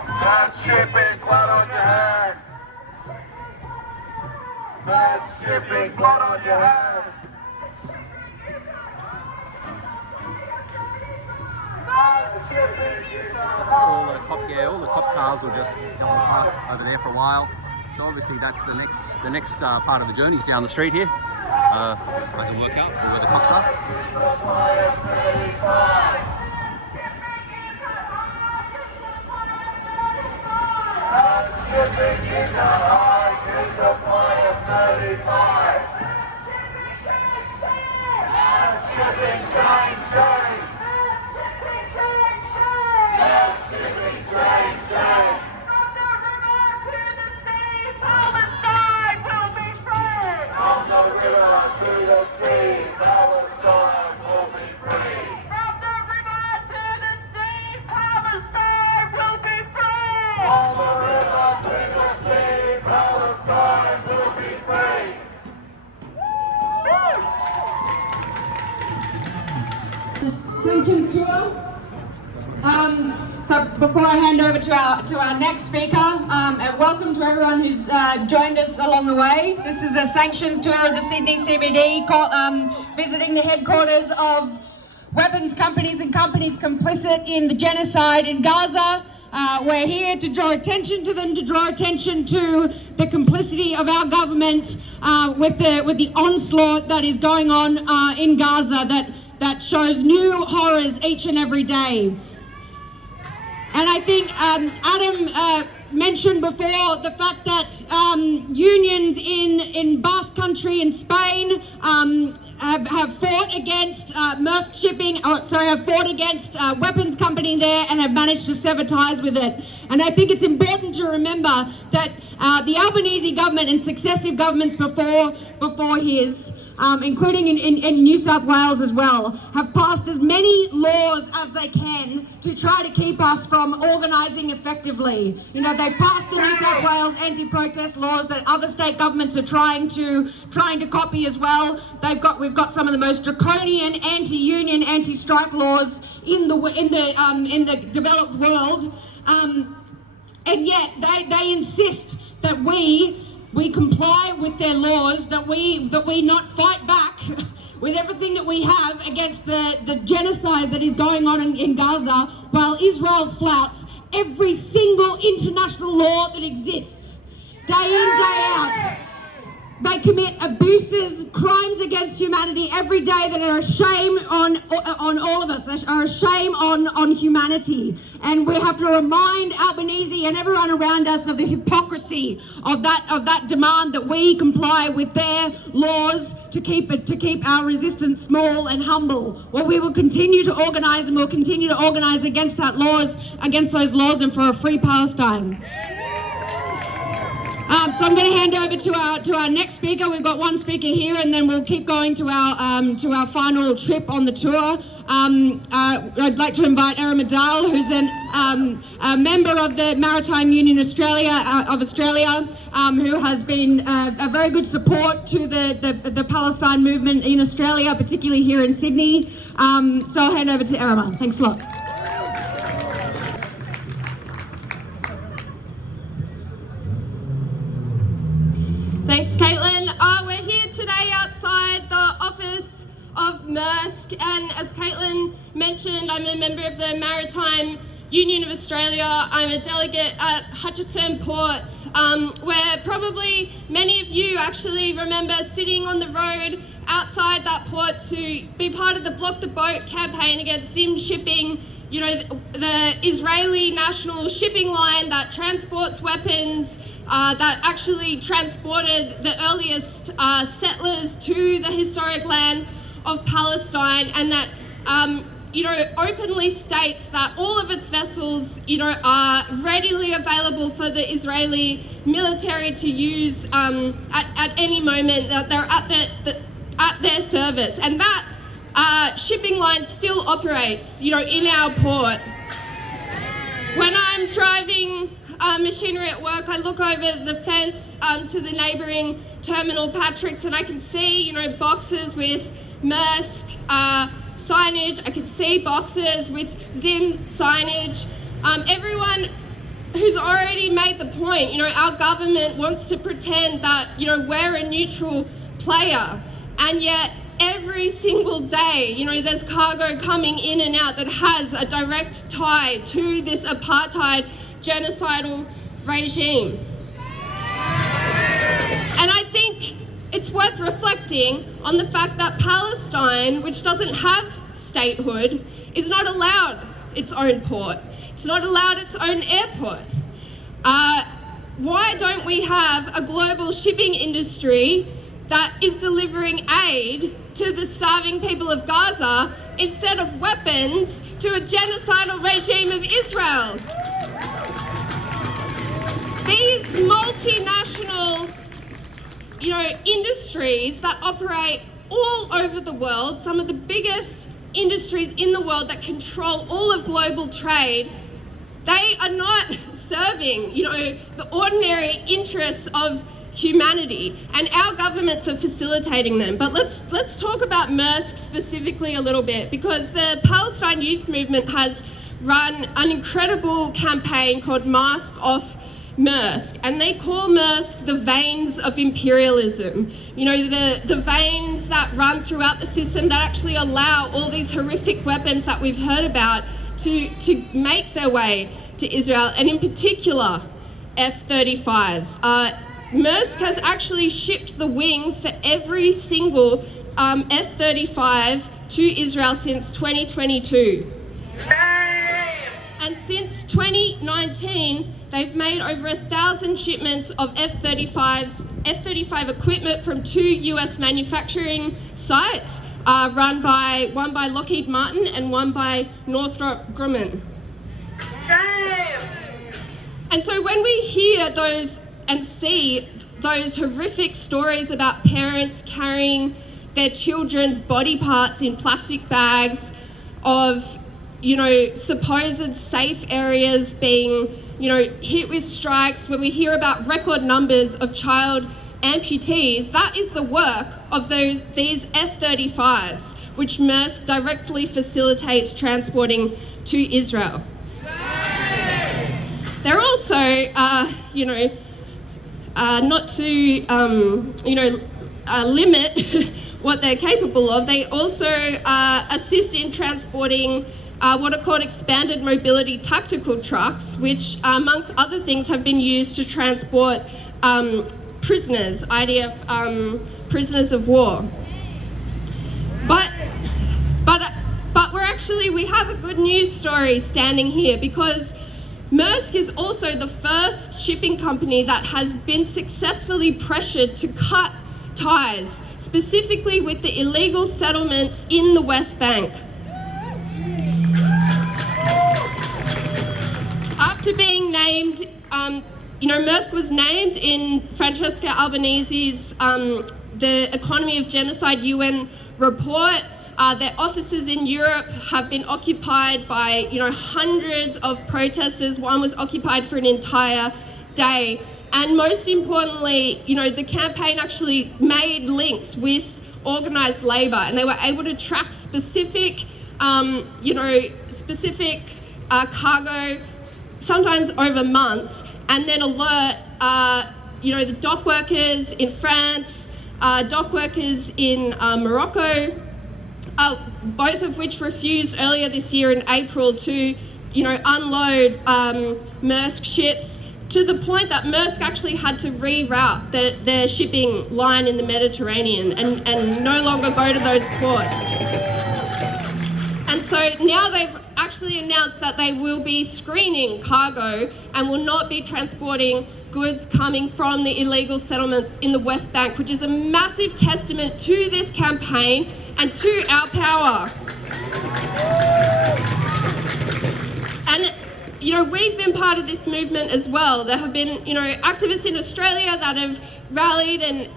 Mass shipping, blood on your hands. Mass shipping, blood on your hands. Mass shipping, All the cop cars will just double park over there for a while. So obviously that's the next part of the journey's down the street here. I can work out from where the cops are. shipping in the high new supply of 35. Shipping shine, shine. Shipping shine, shine. From the river to the sea, Palestine will be free. From the river to the sea, Palestine will be free. From the river to the sea, Palestine will be free. From the river to the sea, Palestine will be free. Sanctions Tour. So before I hand over to our next speaker, welcome to everyone who's joined us along the way. This is a Sanctions Tour of the Sydney CBD, visiting the headquarters of weapons companies and companies complicit in the genocide in Gaza. We're here to draw attention to them, to draw attention to the complicity of our government with the onslaught that is going on in Gaza that shows new horrors each and every day. And I think Adam mentioned before the fact that unions in Basque Country in Spain have fought against Maersk shipping, have fought against weapons company there and have managed to sever ties with it. And I think it's important to remember that the Albanese government and successive governments before his including in New South Wales as well, have passed as many laws as they can to try to keep us from organising effectively. You know, they've passed the New South Wales anti-protest laws that other state governments are trying to copy as well. We've got some of the most draconian anti-union, anti-strike laws in the developed world, and yet they insist that we comply with their laws, that we not fight back with everything that we have against the genocide that is going on in Gaza, while Israel flouts every single international law that exists, day in, day out. They commit abuses, crimes against humanity every day that are a shame on all of us, are a shame on humanity. And we have to remind Albanese and everyone around us of the hypocrisy of that demand that we comply with their laws to keep our resistance small and humble. Well, we will continue to organise, and we'll continue to organise against those laws and for a free Palestine. So I'm going to hand over to our next speaker. We've got one speaker here, and then we'll keep going to our final trip on the tour. I'd like to invite Erin Madal, who's a member of the Maritime Union of Australia, who has been a very good support to the Palestine movement in Australia, particularly here in Sydney. So I'll hand over to Erin. Thanks a lot. Thanks, Caitlin. We're here today outside the office of Maersk, and as Caitlin mentioned, I'm a member of the Maritime Union of Australia. I'm a delegate at Hutchison Ports, where probably many of you actually remember sitting on the road outside that port to be part of the Block the Boat campaign against Zim Shipping, you know, the Israeli national shipping line that transports weapons, that actually transported the earliest settlers to the historic land of Palestine, and that openly states that all of its vessels are readily available for the Israeli military to use at any moment, that they're at their service, and that shipping line still operates in our port. When I'm driving machinery at work, I look over the fence to the neighbouring terminal Patrick's, and I can see boxes with Maersk signage. I can see boxes with Zim signage. Everyone who's already made the point, our government wants to pretend that we're a neutral player, and yet every single day there's cargo coming in and out that has a direct tie to this apartheid genocidal regime. And I think it's worth reflecting on the fact that Palestine, which doesn't have statehood, is not allowed its own port. It's not allowed its own airport. Why don't we have a global shipping industry that is delivering aid to the starving people of Gaza instead of weapons to a genocidal regime of Israel? These multinational, industries that operate all over the world, some of the biggest industries in the world that control all of global trade, they are not serving, the ordinary interests of humanity, and our governments are facilitating them. But let's talk about Maersk specifically a little bit, because the Palestine youth movement has run an incredible campaign called Mask Off Maersk, and they call Maersk the veins of imperialism. The veins that run throughout the system that actually allow all these horrific weapons that we've heard about to make their way to Israel, and in particular F-35s. Maersk has actually shipped the wings for every single F-35 to Israel since 2022. And since 2019, they've made over 1,000 shipments of F-35 equipment from 2 US manufacturing sites, one by Lockheed Martin and one by Northrop Grumman. And so when we hear those and see those horrific stories about parents carrying their children's body parts in plastic bags, of, supposed safe areas being, hit with strikes. When we hear about record numbers of child amputees, that is the work of these F-35s, which Maersk directly facilitates transporting to Israel. They're also, not to, limit what they're capable of, they also assist in transporting what are called expanded mobility tactical trucks, which, amongst other things, have been used to transport prisoners, IDF prisoners of war. But we have a good news story standing here, because Maersk is also the first shipping company that has been successfully pressured to cut ties, specifically with the illegal settlements in the West Bank. After being named, Maersk was named in Francesca Albanese's the Economy of Genocide UN report. Their offices in Europe have been occupied by, hundreds of protesters. One was occupied for an entire day. And most importantly, the campaign actually made links with organised labour, and they were able to track specific cargo, sometimes over months, and then alert, the dock workers in France, dock workers in Morocco, both of which refused earlier this year in April to, unload Maersk ships, to the point that Maersk actually had to reroute their shipping line in the Mediterranean and no longer go to those ports. And so now they've actually announced that they will be screening cargo and will not be transporting goods coming from the illegal settlements in the West Bank, which is a massive testament to this campaign and to our power. And we've been part of this movement as well. There have been, activists in Australia that have rallied and,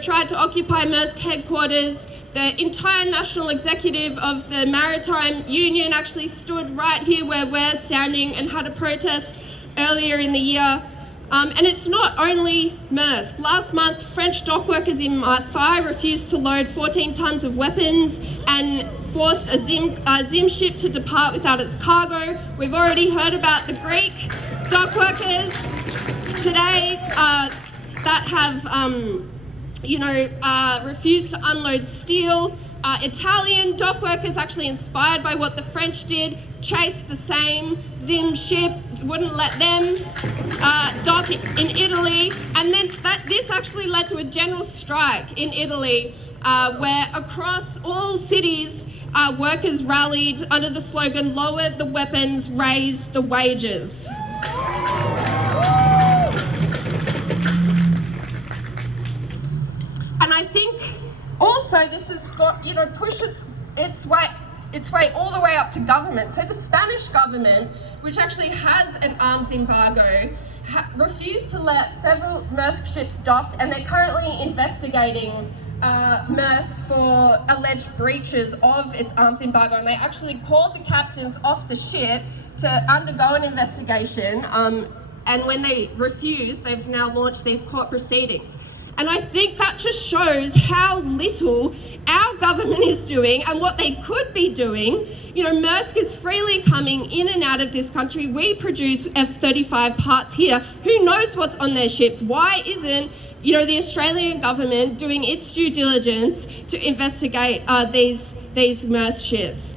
tried to occupy Maersk headquarters. The entire national executive of the Maritime Union actually stood right here where we're standing and had a protest earlier in the year. And it's not only Maersk. Last month, French dock workers in Marseille refused to load 14 tons of weapons and forced a Zim ship to depart without its cargo. We've already heard about the Greek dock workers today that have, refused to unload steel. Italian dock workers, actually inspired by what the French did, chased the same Zim ship, wouldn't let them dock in Italy. And then this actually led to a general strike in Italy, where across all cities, workers rallied under the slogan, "Lower the weapons, raise the wages." And I think also this has got, pushed its way all the way up to government. So the Spanish government, which actually has an arms embargo, refused to let several Maersk ships docked, and they're currently investigating Maersk for alleged breaches of its arms embargo, and they actually called the captains off the ship to undergo an investigation, and when they refused, they've now launched these court proceedings. And I think that just shows how little our government is doing and what they could be doing. Maersk is freely coming in and out of this country. We produce F-35 parts here. Who knows what's on their ships? Why isn't, the Australian government doing its due diligence to investigate these Maersk ships?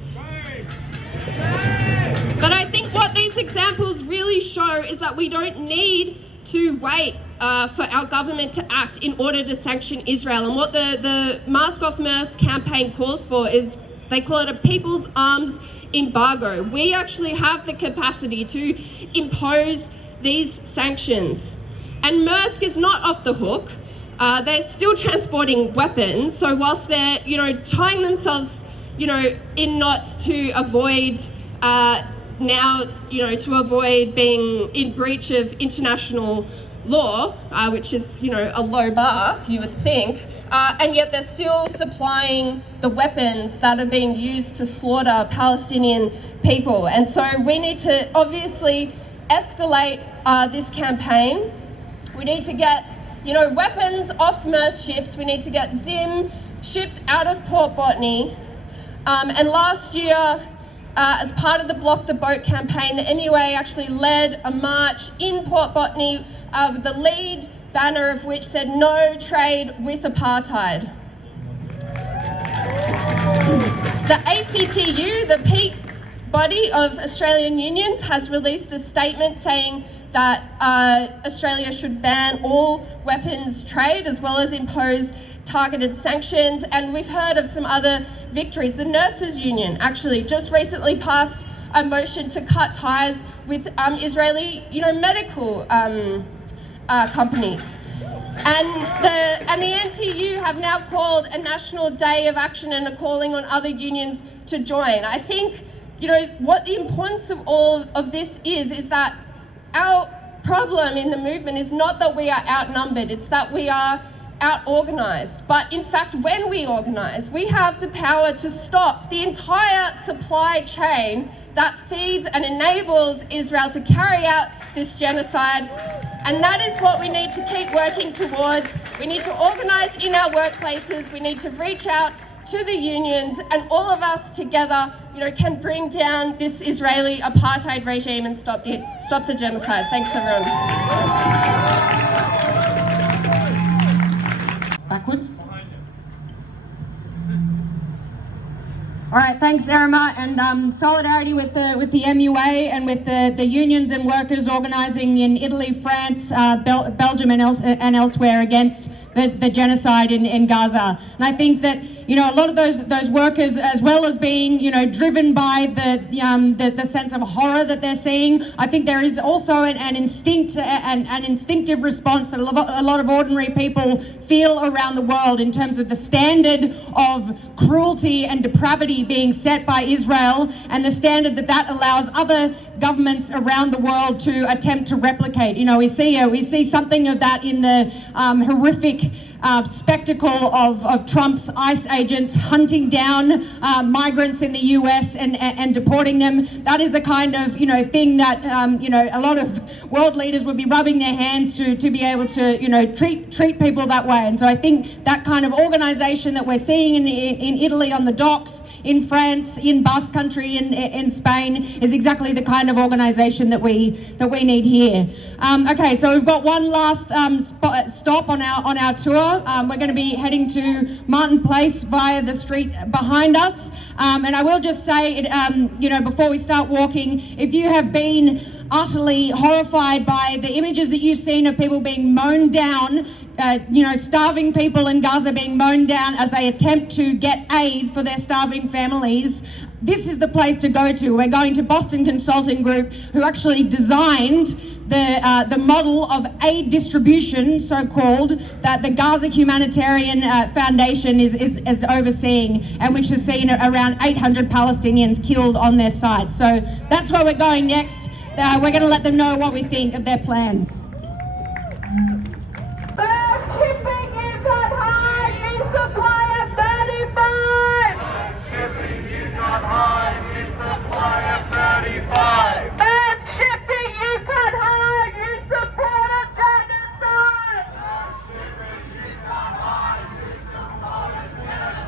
But I think what these examples really show is that we don't need to wait for our government to act in order to sanction Israel. And what the Mask Off Maersk campaign calls for is, they call it a people's arms embargo. We actually have the capacity to impose these sanctions. And Maersk is not off the hook. They're still transporting weapons. So whilst they're, tying themselves, in knots to avoid to avoid being in breach of international law, which is, you know, a low bar, you would think, and yet they're still supplying the weapons that are being used to slaughter Palestinian people. And so we need to obviously escalate this campaign. We need to get, you know, weapons off Maersk ships. We need to get Zim ships out of Port Botany. And last year, as part of the Block the Boat campaign, the MUA actually led a march in Port Botany with the lead banner of which said "No trade with apartheid." The ACTU, the peak body of Australian unions, has released a statement saying that Australia should ban all weapons trade as well as impose targeted sanctions. And we've heard of some other victories. The Nurses Union actually just recently passed a motion to cut ties with Israeli, you know, medical companies. And the NTU have now called a national day of action and are calling on other unions to join. I think, you know, what the importance of all of this is that our problem in the movement is not that we are outnumbered, it's that we are out-organised. But in fact, when we organise, we have the power to stop the entire supply chain that feeds and enables Israel to carry out this genocide. And that is what we need to keep working towards. We need to organise in our workplaces, we need to reach out to the unions, and all of us together, you know, can bring down this Israeli apartheid regime and stop the genocide. Thanks, everyone. Backwards. All right, thanks, Erima, and solidarity with the MUA and with the unions and workers organising in Italy, France, Belgium, and elsewhere against the genocide in Gaza. And I think that, you know, a lot of those workers, as well as being, you know, driven by the sense of horror that they're seeing, I think there is also an instinctive response that a lot of ordinary people feel around the world in terms of the standard of cruelty and depravity being set by Israel, and the standard that allows other governments around the world to attempt to replicate. You know, we see something of that in the horrific spectacle of Trump's ICE agents hunting down migrants in the US and deporting them. That is the kind of, you know, thing that you know, a lot of world leaders would be rubbing their hands to be able to, you know, treat people that way. And so I think that kind of organisation that we're seeing in Italy on the docks, in France, in Basque Country, in Spain, is exactly the kind of organisation that we need here. Okay, so we've got one last stop on our tour. We're going to be heading to Martin Place via the street behind us. And I will just say, you know, before we start walking, if you have been utterly horrified by the images that you've seen of people being mown down, you know, starving people in Gaza being mown down as they attempt to get aid for their starving families, this is the place to go to. We're going to Boston Consulting Group, who actually designed the model of aid distribution, so-called, that the Gaza Humanitarian Foundation is overseeing, and which has seen around 800 Palestinians killed on their site. So that's where we're going next. We're going to let them know what we think of their plans. Shipping you got high, you supply of 35. Shipping you got high, you supply of 35. Maersk shipping you got high, you support a genocide. Maersk shipping you got high, you support a genocide.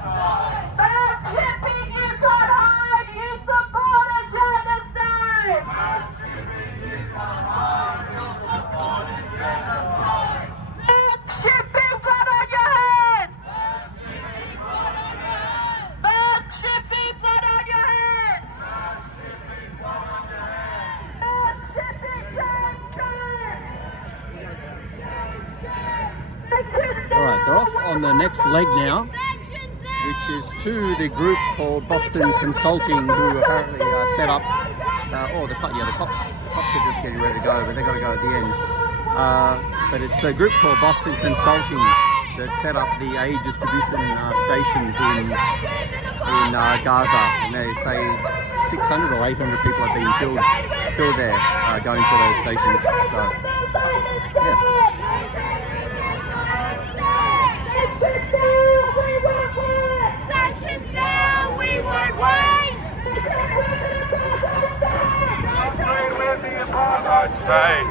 Maersk shipping you got high, you support a genocide. Maersk shipping you got high, you support a genocide. Shipping blood on your hands! Maersk shipping blood on your hands! Maersk shipping blood on your hands! Maersk shipping blood on your hands! Maersk shipping shame! All right, they're off on the next leg now, which is to the group called Boston Consulting, who apparently set up. The cops are just getting ready to go, but they've got to go at the end. But it's a group called Boston Consulting that set up the aid distribution stations in in Gaza, and they say 600 or 800 people have been killed there going to those stations. So, yeah. Sanctions now, we won't wait! Stay with the apartheid state!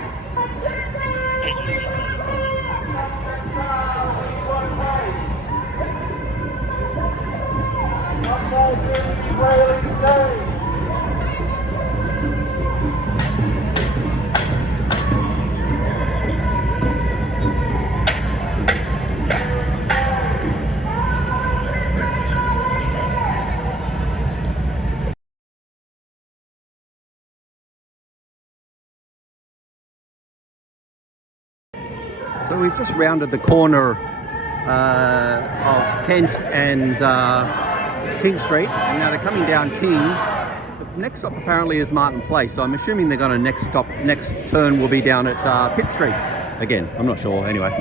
So we've just rounded the corner of Kent and King Street, and now they're coming down King. The next stop apparently is Martin Place, so I'm assuming they're going to next turn will be down at Pitt Street again. I'm not sure. Anyway,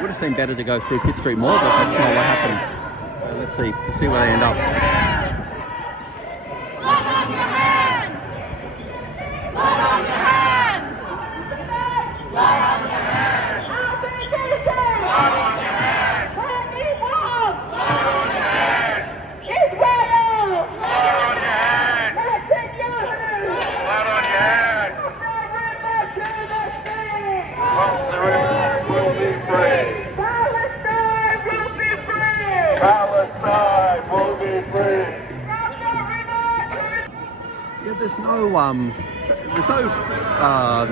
would have seemed better to go through Pitt Street more, but that's not what happened. Let's see where they end up. Palestine will be free. Yeah, there's no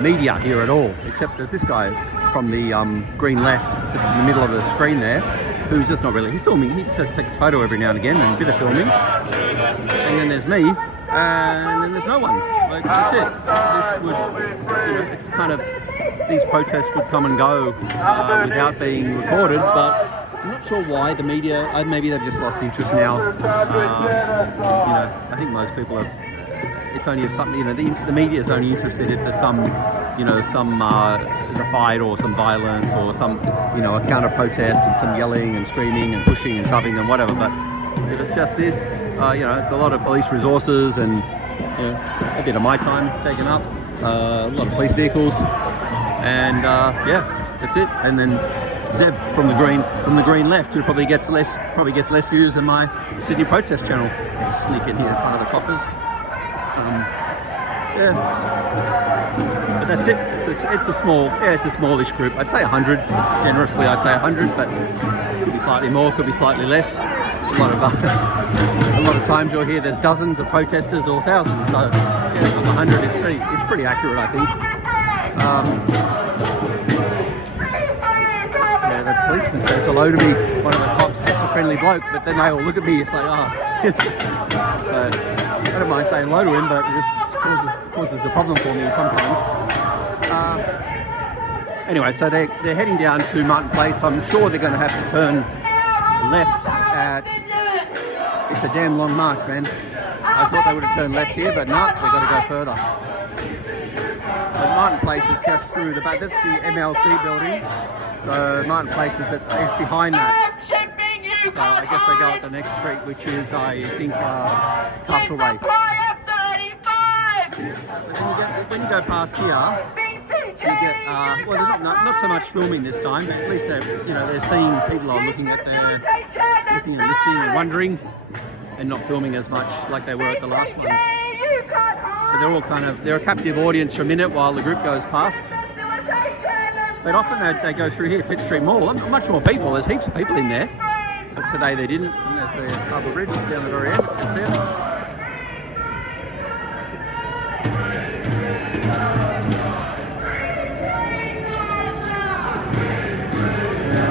media here at all, except there's this guy from the green left, just in the middle of the screen there, who's just not really. He's filming. He just takes a photo every now and again and a bit of filming. And then there's me, and then there's no one. Like, that's it. This would, it's kind of, these protests would come and go without being recorded, but I'm not sure why the media, maybe they've just lost interest now. I think most people have, it's only if something, the media is only interested if there's some there's a fight or some violence or some, a counter protest and some yelling and screaming and pushing and shoving and whatever. But if it's just this, it's a lot of police resources and, a bit of my time taken up, a lot of police vehicles, and that's it. And then Zeb from the green left, who probably gets less views than my Sydney protest channel. Let's sneak in here in front of the coppers. But that's it. It's a smallish group. I'd say 100. Generously, I'd say 100, but could be slightly more, could be slightly less. A lot of times you'll hear there's dozens of protesters or thousands. So 100 is pretty accurate, I think. The policeman says hello to me, one of the cops, just a friendly bloke, but then they all look at me, it's like, I don't mind saying hello to him, but it just causes a problem for me sometimes. Anyway, so they're heading down to Martin Place. I'm sure they're going to have to turn left at, it's a damn long march, man. I thought they would have turned left here, but no, they've got to go further. So Martin Place is just through the back, that's the MLC building. So Martin Place is behind that. So I guess they go up the next street, which is, I think, Castlereagh. When you go past here, you get, there's not so much filming this time, but at least they're seeing people are looking and listening and wondering, and not filming as much like they were at the last ones. But they're all they're a captive audience for a minute while the group goes past. But often they go through here, Pitt Street Mall, much more people, there's heaps of people in there. But today they didn't, and there's the Harbour Bridge down the very end, you can see it.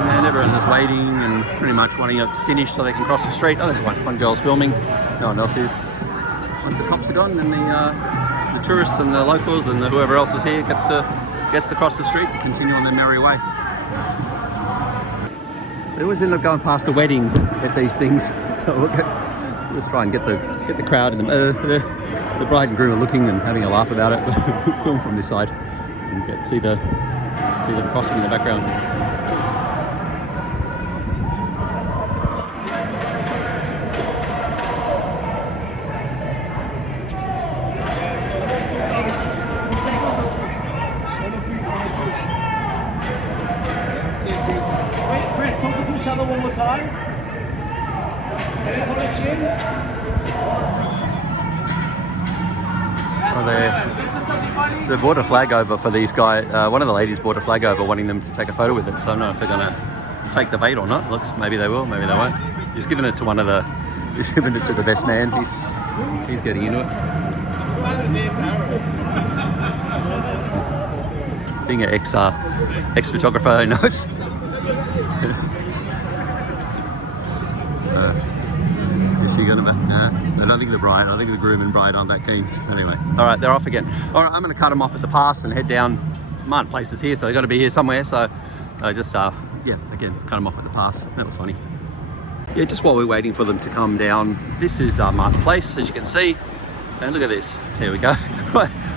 And everyone is waiting and pretty much wanting it to finish so they can cross the street. Oh, there's one girl's filming, no one else is. Once the cops are gone, then the tourists and the locals and whoever else is here gets to cross the street and continue on their merry way. They always end up going past a wedding at these things. Just try and get the crowd in the bride and groom are looking and having a laugh about it. Film from this side and see them crossing in the background. they brought a flag over for these guys. One of the ladies brought a flag over wanting them to take a photo with it. So I don't know if they're going to take the bait or not. Looks, maybe they will, maybe they won't. He's giving it to he's giving it to the best man. He's getting into it. Being an ex-photographer, who knows? Is she gonna? Nah, I don't think the bride. I think the groom and bride aren't that keen. Anyway, all right, they're off again. All right, I'm going to cut them off at the pass and head down. Martin Place is here, so they've got to be here somewhere. So just yeah, again, cut them off at the pass. That was funny. Yeah, just while we're waiting for them to come down, this is Martin Place, as you can see. And look at this. Here we go.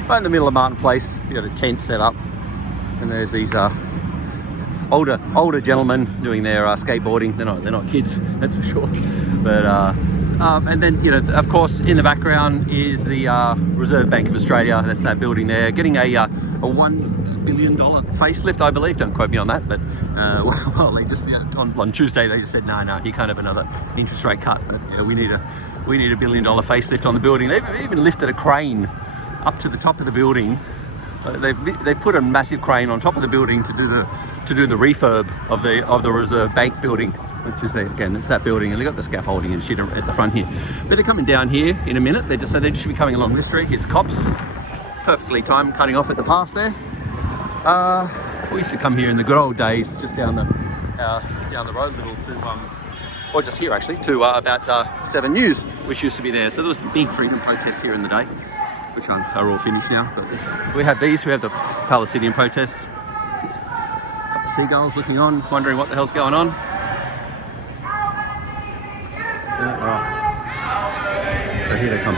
right in the middle of Martin Place. You got a tent set up, and there's these older gentlemen doing their skateboarding. They're not kids, that's for sure. But and then, you know, of course, in the background is the Reserve Bank of Australia. That's that building there, getting a $1 billion facelift, I believe. Don't quote me on that, but well, they just on Tuesday they just said no, you can't have another interest rate cut. But yeah, we need a $1 billion facelift on the building. They've even lifted a crane up to the top of the building. They've put a massive crane on top of the building to do the refurb of the Reserve Bank building, which is there again. It's that building, and they've got the scaffolding and shit at the front here. But they're coming down here in a minute. They just should be coming along this street. Here's the cops, perfectly timed, cutting off at the pass there. We used to come here in the good old days, just down the road a little to or just here actually to about 7 News, which used to be there. So there was some big freedom protests here in the day, which are all finished now. But we have these. We have the Palestinian protests. It's a couple of seagulls looking on, wondering what the hell's going on. So here they come.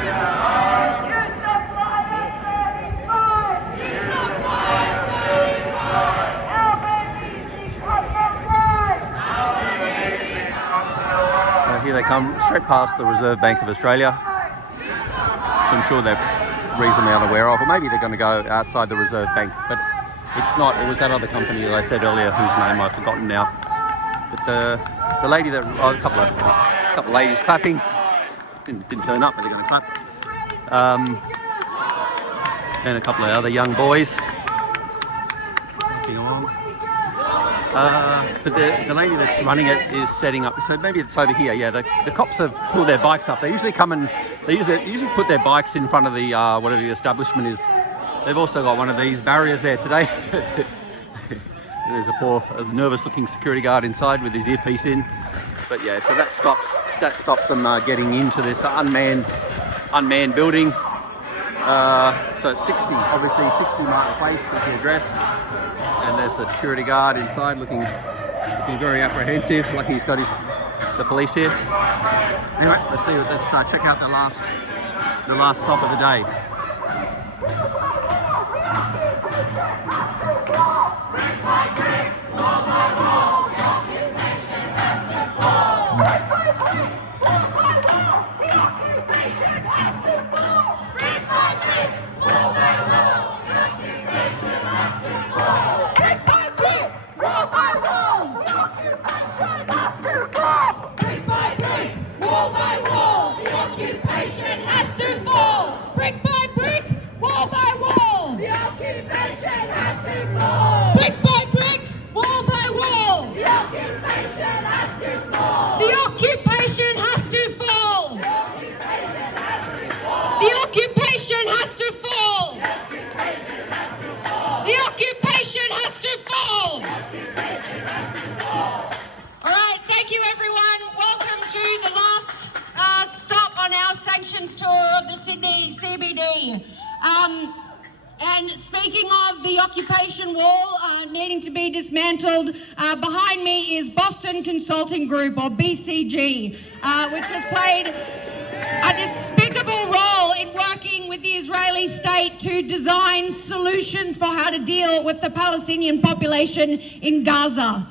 So here they come, straight past the Reserve Bank of Australia, which I'm sure they're reasonably unaware of, or maybe they're going to go outside the Reserve Bank, but it's not. It was that other company that I said earlier, whose name I've forgotten now. But the lady that, a couple of ladies clapping, didn't turn up, but they're going to clap. And a couple of other young boys walking along. But the lady that's running it is setting up. So maybe it's over here. Yeah, the cops have pulled their bikes up. They usually come and they usually put their bikes in front of the whatever the establishment is. They've also got one of these barriers there today. There's a nervous-looking security guard inside with his earpiece in. But yeah, so that stops them getting into this unmanned building. So it's 60, obviously 60 Martin Place is the address. And there's the security guard inside looking very apprehensive, like he's got the police here. Anyway, let's check out the last stop of the day. Tour of the Sydney CBD. And speaking of the occupation wall needing to be dismantled, behind me is Boston Consulting Group, or BCG, which has played a despicable role in working with the Israeli state to design solutions for how to deal with the Palestinian population in Gaza,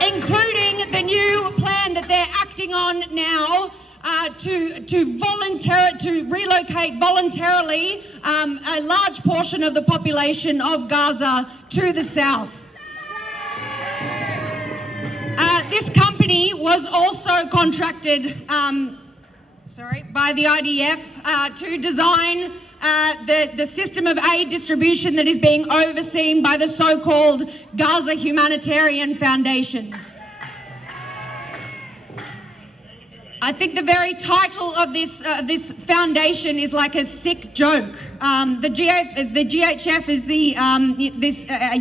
including the new plan that they're acting on now to relocate voluntarily a large portion of the population of Gaza to the south. This company was also contracted by the IDF to design the system of aid distribution that is being overseen by the so-called Gaza Humanitarian Foundation. I think the very title of this foundation is like a sick joke. The GHF is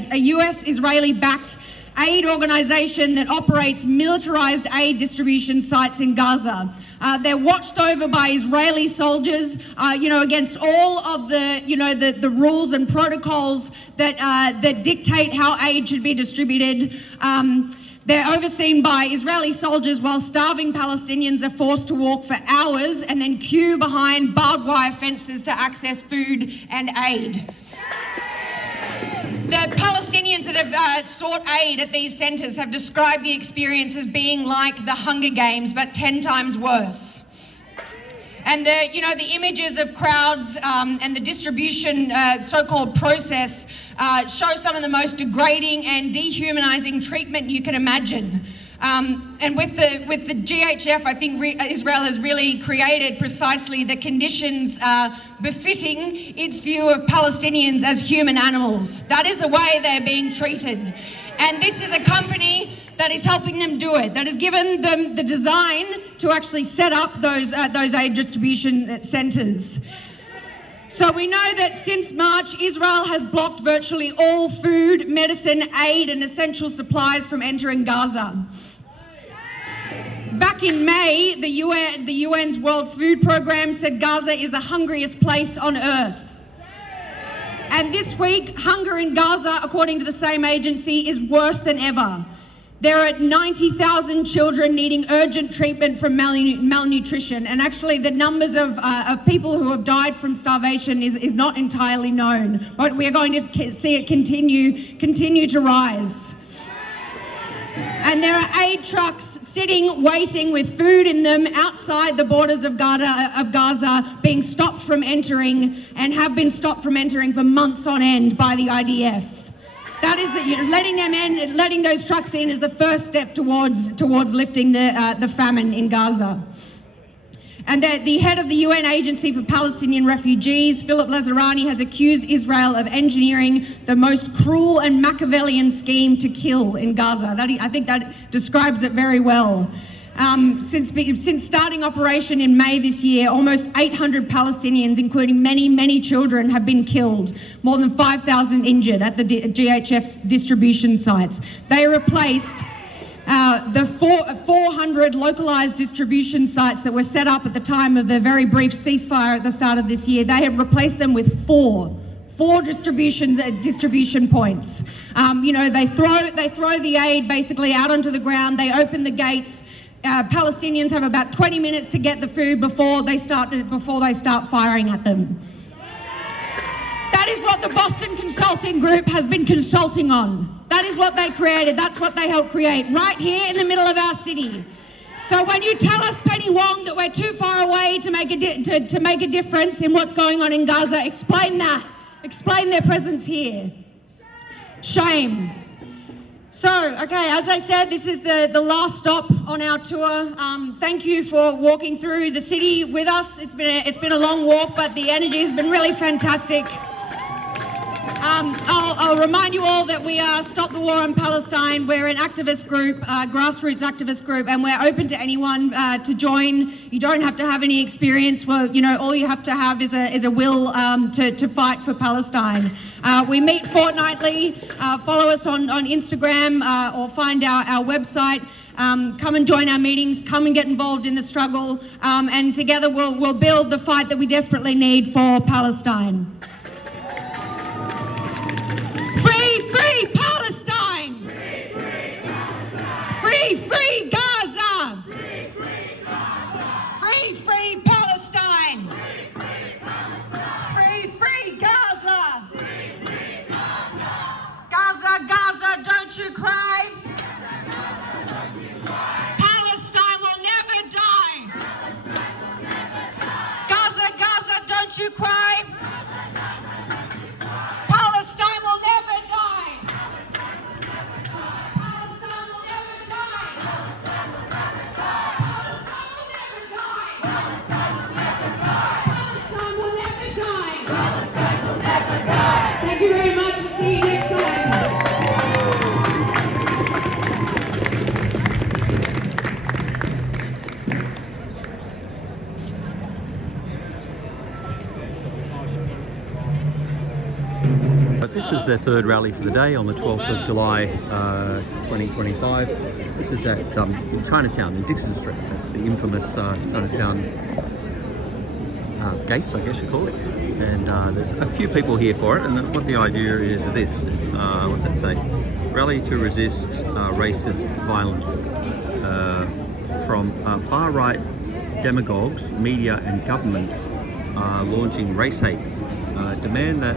a US-Israeli-backed aid organisation that operates militarised aid distribution sites in Gaza. They're watched over by Israeli soldiers, against all of the rules and protocols that dictate how aid should be distributed. They're overseen by Israeli soldiers while starving Palestinians are forced to walk for hours and then queue behind barbed wire fences to access food and aid. The Palestinians that have sought aid at these centres have described the experience as being like the Hunger Games, but 10 times worse. And the images of crowds and the distribution so-called process show some of the most degrading and dehumanising treatment you can imagine. And with the GHF, I think Israel has really created precisely the conditions befitting its view of Palestinians as human animals. That is the way they're being treated. And this is a company that is helping them do it, that has given them the design to actually set up those aid distribution centres. So we know that since March, Israel has blocked virtually all food, medicine, aid and essential supplies from entering Gaza. Back in May, the UN's World Food Programme said Gaza is the hungriest place on earth. And this week, hunger in Gaza, according to the same agency, is worse than ever. There are 90,000 children needing urgent treatment from malnutrition, and actually the numbers of people who have died from starvation is not entirely known, but we are going to see it continue to rise. And there are aid trucks sitting, waiting with food in them outside the borders of Gaza, being stopped from entering and have been stopped from entering for months on end by the IDF. That is letting them in, letting those trucks in is the first step towards lifting the famine in Gaza. And the head of the UN Agency for Palestinian Refugees, Philip Lazarani, has accused Israel of engineering the most cruel and Machiavellian scheme to kill in Gaza. I think that describes it very well. Since starting operation in May this year, almost 800 Palestinians, including many, many children, have been killed, more than 5,000 injured at the GHF's distribution sites. They replaced the 400 localised distribution sites that were set up at the time of the very brief ceasefire at the start of this year. They have replaced them with four distribution points. They throw the aid basically out onto the ground. They open the gates. Palestinians have about 20 minutes to get the food before they start firing at them. That is what the Boston Consulting Group has been consulting on. That is what they created. That's what they helped create right here in the middle of our city. So when you tell us, Penny Wong, that we're too far away to make a difference in what's going on in Gaza, explain that. Explain their presence here. Shame. So, okay, as I said, this is the last stop on our tour. Thank you for walking through the city with us. It's been a long walk, but the energy has been really fantastic. I'll remind you all that we are Stop the War on Palestine. We're an activist group, grassroots activist group, and we're open to anyone to join. You don't have to have any experience. Well, all you have to have is a will to fight for Palestine. We meet fortnightly. Follow us on Instagram or find our website. Come and join our meetings. Come and get involved in the struggle, and together we'll build the fight that we desperately need for Palestine. Free Palestine! Free Gaza! Free Palestine! Free Gaza! Gaza, don't you cry! Palestine will never die! Gaza, don't you cry! Palestine will never die! Palestine will never die! But this is their third rally for the day on the 12th of July 2025. This is at Chinatown in Dixon Street. That's the infamous Chinatown gates, I guess you call it. And there's a few people here for it, and what the idea is this. It's, what's that say? Rally to resist racist violence from far-right demagogues, media and governments launching race hate. Demand that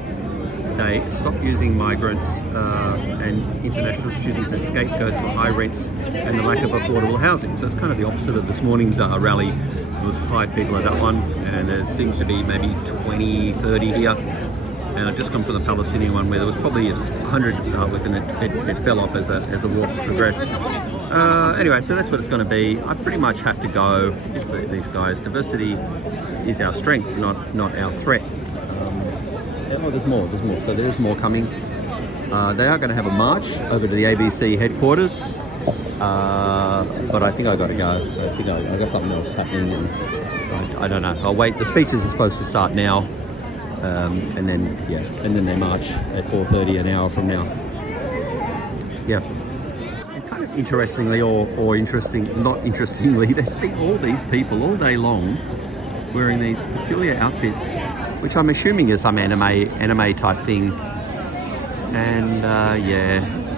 they stop using migrants and international students as scapegoats for high rents and the lack of affordable housing. So it's kind of the opposite of this morning's rally. There was 5 people at that one, and there seems to be maybe 20, 30 here. And I've just come from the Palestinian one where there was probably 100 to start with, and it fell off as the walk progressed. Anyway, so that's what it's going to be. I pretty much have to go. These guys, diversity is our strength, not our threat. Oh, there's more. So there's more coming. They are going to have a march over to the ABC headquarters, but I think I got to go. I think I got something else happening. And I don't know. I'll wait. The speeches are supposed to start now, and then they march at 4:30 an hour from now. Yeah. And kind of interestingly, or not interestingly, there's been all these people all day long wearing these peculiar outfits, which I'm assuming is some anime type thing. And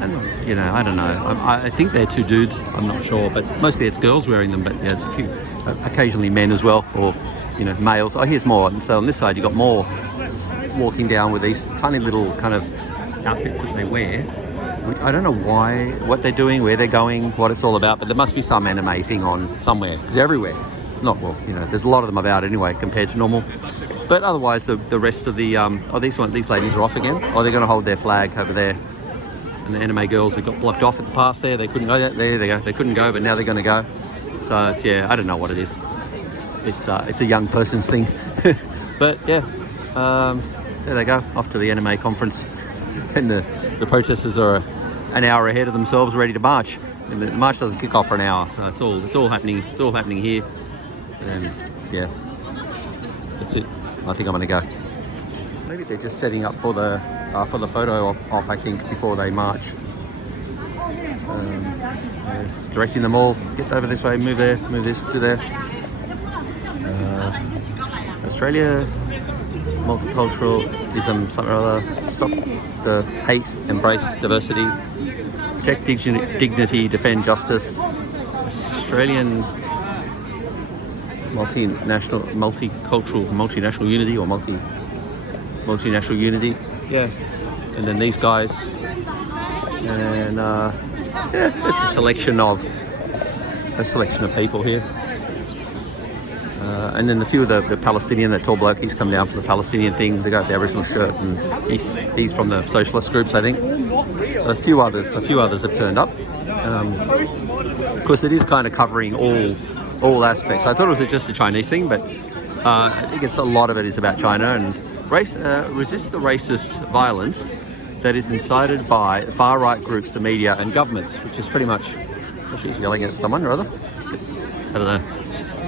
and I don't know. I think they're 2 dudes. I'm not sure, but mostly it's girls wearing them. But there's a few, occasionally men as well, or males. Oh, here's more. And so on this side, you got more walking down with these tiny little kind of outfits that they wear, which I don't know what they're doing, where they're going, what it's all about. But there must be some anime thing on somewhere, because they're everywhere. There's a lot of them about anyway compared to normal. But otherwise, the rest of the these ladies are off again. Oh, they're going to hold their flag over there. And the anime girls that got blocked off at the pass there, they couldn't go. There they go. They couldn't go, but now they're going to go. So I don't know what it is. It's a young person's thing. But yeah, there they go, off to the anime conference. And the protesters are an hour ahead of themselves, ready to march. And the march doesn't kick off for an hour, so it's all happening. It's all happening here. And yeah, that's it. I think I'm going to go. Maybe they're just setting up for the photo op, I think, before they march. It's directing them all. Get over this way. Move there. Move this to there. Australia, multiculturalism, something or other. Stop the hate. Embrace diversity. Protect dignity. Defend justice. Australian multinational unity, or multinational unity. Yeah. And then these guys. And it's a selection of people here. And then a few of the Palestinian, that tall bloke, he's come down for the Palestinian thing. They got the Aboriginal shirt, and he's from the socialist groups, I think. A few others have turned up. Of course, it is kind of covering all aspects. I thought it was just a Chinese thing, but I think a lot of it is about China and resist the racist violence that is incited by far-right groups, the media and governments, which is pretty much... She's yelling at someone or other. I don't know.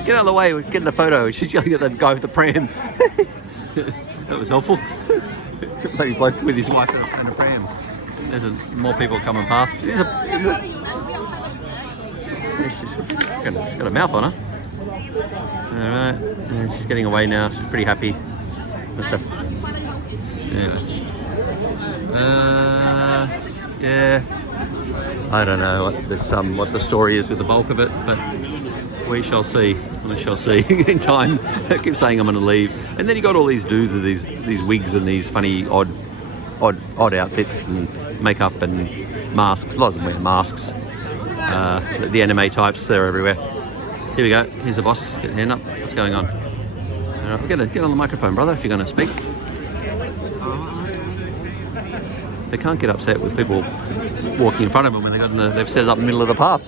Get out of the way, we're getting a photo. She's yelling at the guy with the pram. That was helpful. Maybe bloke with his wife and a pram. There's more people coming past. She's got a mouth on her. Alright, yeah, she's getting away now. She's pretty happy. Anyway. Yeah. I don't know what the story is with the bulk of it, but we shall see. We shall see in time. I keep saying I'm going to leave, and then you got all these dudes with these wigs and these funny odd outfits and makeup and masks. A lot of them wear masks. The anime types, they're everywhere. Here we go. Here's the boss. Get your hand up. What's going on? All right, get on the microphone, brother, if you're going to speak. They can't get upset with people walking in front of them when they've set it up in the middle of the path.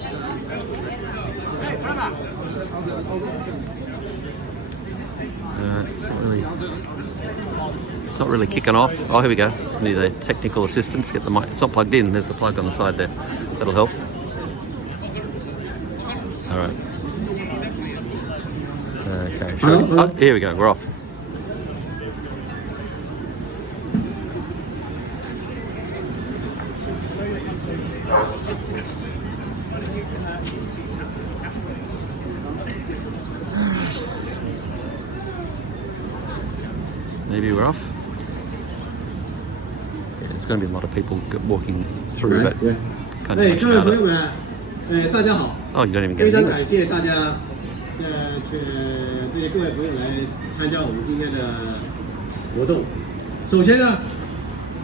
It's not really kicking off. Oh, here we go. Need the technical assistance. Get the mic. It's not plugged in. There's the plug on the side there. That'll help. All right. Okay. Oh, here we go. We're off. Maybe we're off. Yeah, there's going to be a lot of people walking through, but can't do much about it. 大家好， Oh, you don't even 非 get 常 English. 感谢大家，这些各位朋友来参加我们今天的活动。首先呢，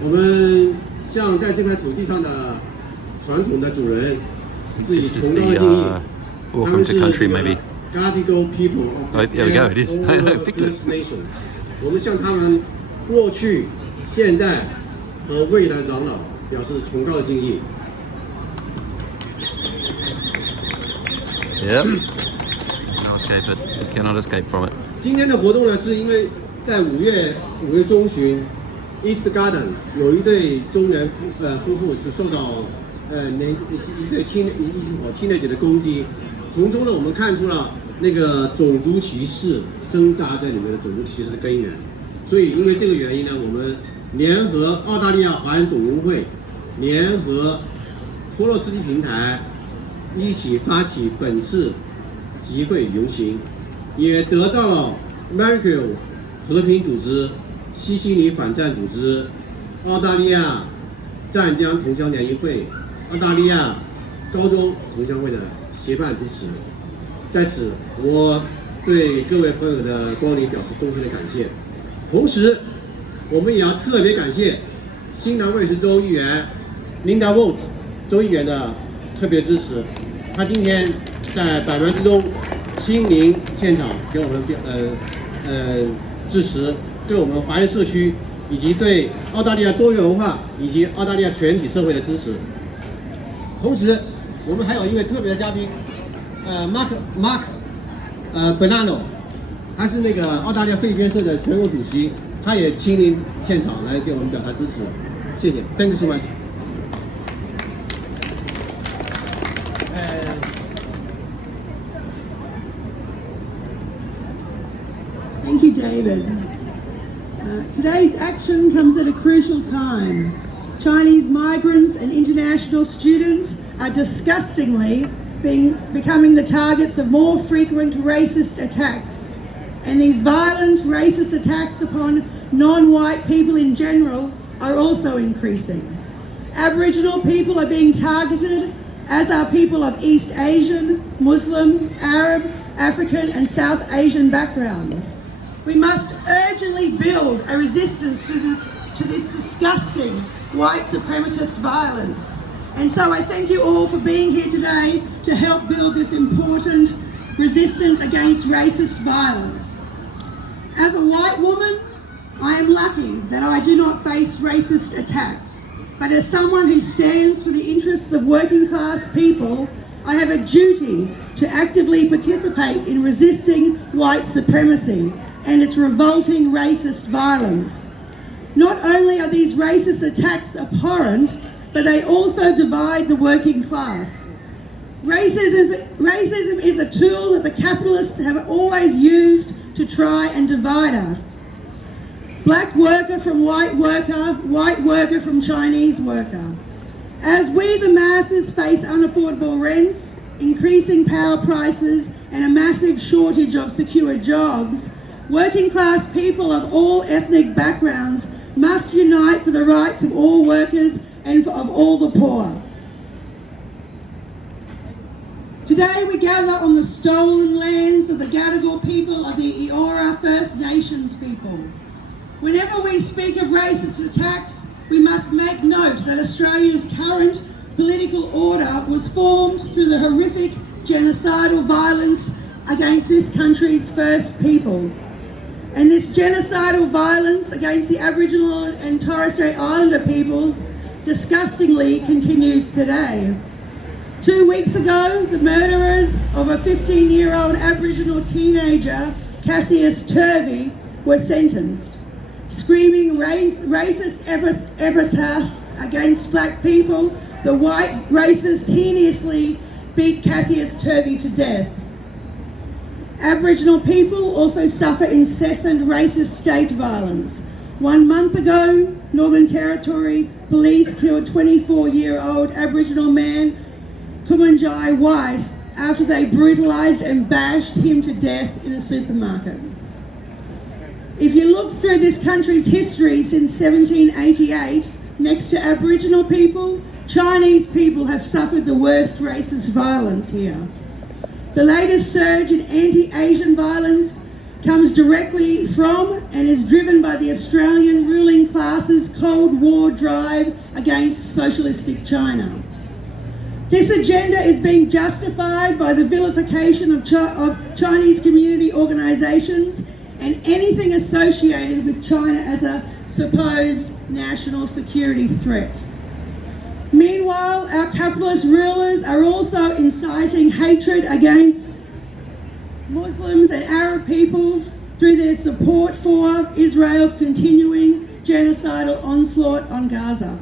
我们向在这块土地上的传统的主人致以 This is 崇高的 the 敬意。他 welcome 们 to 是 country, maybe. Gadigal people Oh, of there we go, it is. I picked it. First Nation。我们向他们过去、现在和未来的长老表示崇高的敬意。 Yep. Cannot escape it. You cannot escape from it. 今天的活动呢，是因为在5月中旬 ，East Garden 有一对中年夫妇就受到一对teenager 的攻击，从中呢我们看出了那个种族歧视挣扎在里面的种族歧视的根源，所以因为这个原因呢，我们联合澳大利亚华人总工会，联合托洛茨基平台。 一起发起本次集会游行，也得到了 Maersk 和平组织、西西里反战组织、澳大利亚湛江同乡联谊会、澳大利亚高州同乡会的协办支持。在此，我对各位朋友的光临表示衷心的感谢。同时，我们也要特别感谢新南威尔士州议员 Linda Woods 州议员的特别支持。 他今天在百忙之中亲临现场，给我们支持，对我们华人社区以及对澳大利亚多元文化以及澳大利亚全体社会的支持。同时，我们还有一位特别的嘉宾，Mark Bonanno， 他是那个澳大利亚废捐社的全国主席，他也亲临现场来给我们表达支持。谢谢 ，Thank you so much。 Thank you, David. Today's action comes at a crucial time. Chinese migrants and international students are disgustingly becoming the targets of more frequent racist attacks. And these violent racist attacks upon non-white people in general are also increasing. Aboriginal people are being targeted, as are people of East Asian, Muslim, Arab, African and South Asian backgrounds. We must urgently build a resistance to this disgusting white supremacist violence. And so I thank you all for being here today to help build this important resistance against racist violence. As a white woman, I am lucky that I do not face racist attacks. But as someone who stands for the interests of working class people, I have a duty to actively participate in resisting white supremacy and its revolting racist violence. Not only are these racist attacks abhorrent, but they also divide the working class. Racism is a tool that the capitalists have always used to try and divide us. Black worker from white worker from Chinese worker. As we the masses face unaffordable rents, increasing power prices and a massive shortage of secure jobs, working class people of all ethnic backgrounds must unite for the rights of all workers and of all the poor. Today we gather on the stolen lands of the Gadigal people of the Eora First Nations people. Whenever we speak of racist attacks, we must make note that Australia's current political order was formed through the horrific genocidal violence against this country's First Peoples. And this genocidal violence against the Aboriginal and Torres Strait Islander peoples disgustingly continues today. 2 weeks ago, the murderers of a 15-year-old Aboriginal teenager, Cassius Turvey, were sentenced. Screaming racist epithets against black people, the white racists heinously beat Cassius Turvey to death. Aboriginal people also suffer incessant racist state violence. 1 month ago, Northern Territory police killed 24-year-old Aboriginal man Kumanjai White after they brutalised and bashed him to death in a supermarket. If you look through this country's history since 1788, next to Aboriginal people, Chinese people have suffered the worst racist violence here. The latest surge in anti-Asian violence comes directly from and is driven by the Australian ruling class's Cold War drive against socialistic China. This agenda is being justified by the vilification of Chinese community organisations and anything associated with China as a supposed national security threat. Meanwhile, our capitalist rulers are also inciting hatred against Muslims and Arab peoples through their support for Israel's continuing genocidal onslaught on Gaza.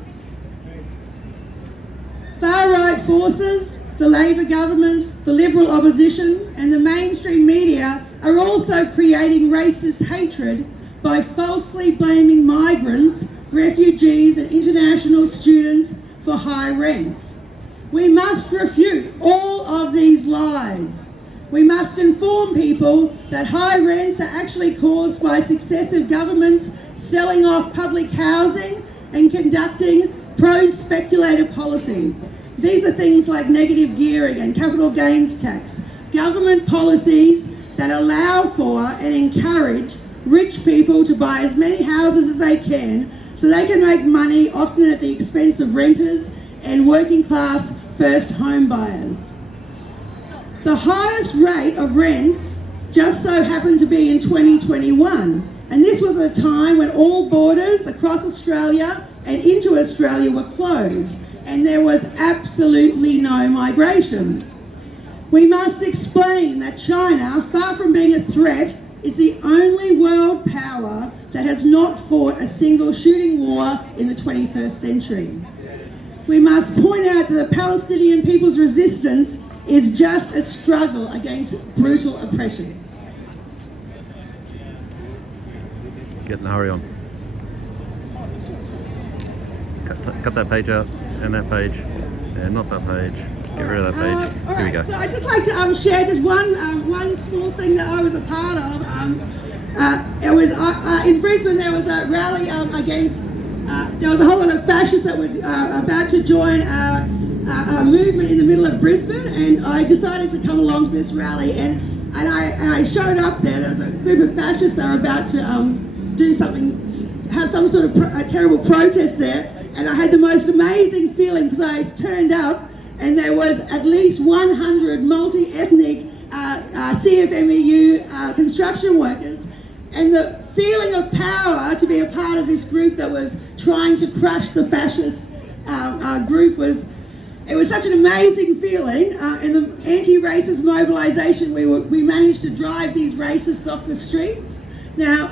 Far-right forces, the Labor government, the Liberal opposition and the mainstream media are also creating racist hatred by falsely blaming migrants, refugees and international students for high rents. We must refute all of these lies. We must inform people that high rents are actually caused by successive governments selling off public housing and conducting pro-speculative policies. These are things like negative gearing and capital gains tax, government policies that allow for and encourage rich people to buy as many houses as they can so they can make money, often at the expense of renters and working class first home buyers. The highest rate of rents just so happened to be in 2021, and this was a time when all borders across Australia and into Australia were closed and there was absolutely no migration. We must explain that China, far from being a threat, is the only world power that has not fought a single shooting war in the 21st century. We must point out that the Palestinian people's resistance is just a struggle against brutal oppression. Get in a hurry on. Cut that page out, and that page, and not that page. Get rid of that page. Here we go. So I'd just like to share just one small thing that I was a part of. It was in Brisbane. There was a rally against. There was a whole lot of fascists that were about to join a movement in the middle of Brisbane, and I decided to come along to this rally. And I showed up there. There was a group of fascists that were about to do something, have some sort of a terrible protest there. And I had the most amazing feeling because I turned up and there was at least 100 multi-ethnic CFMEU construction workers, and the feeling of power to be a part of this group that was trying to crush the fascist group was such an amazing feeling. In the anti-racist mobilisation, we managed to drive these racists off the streets. Now,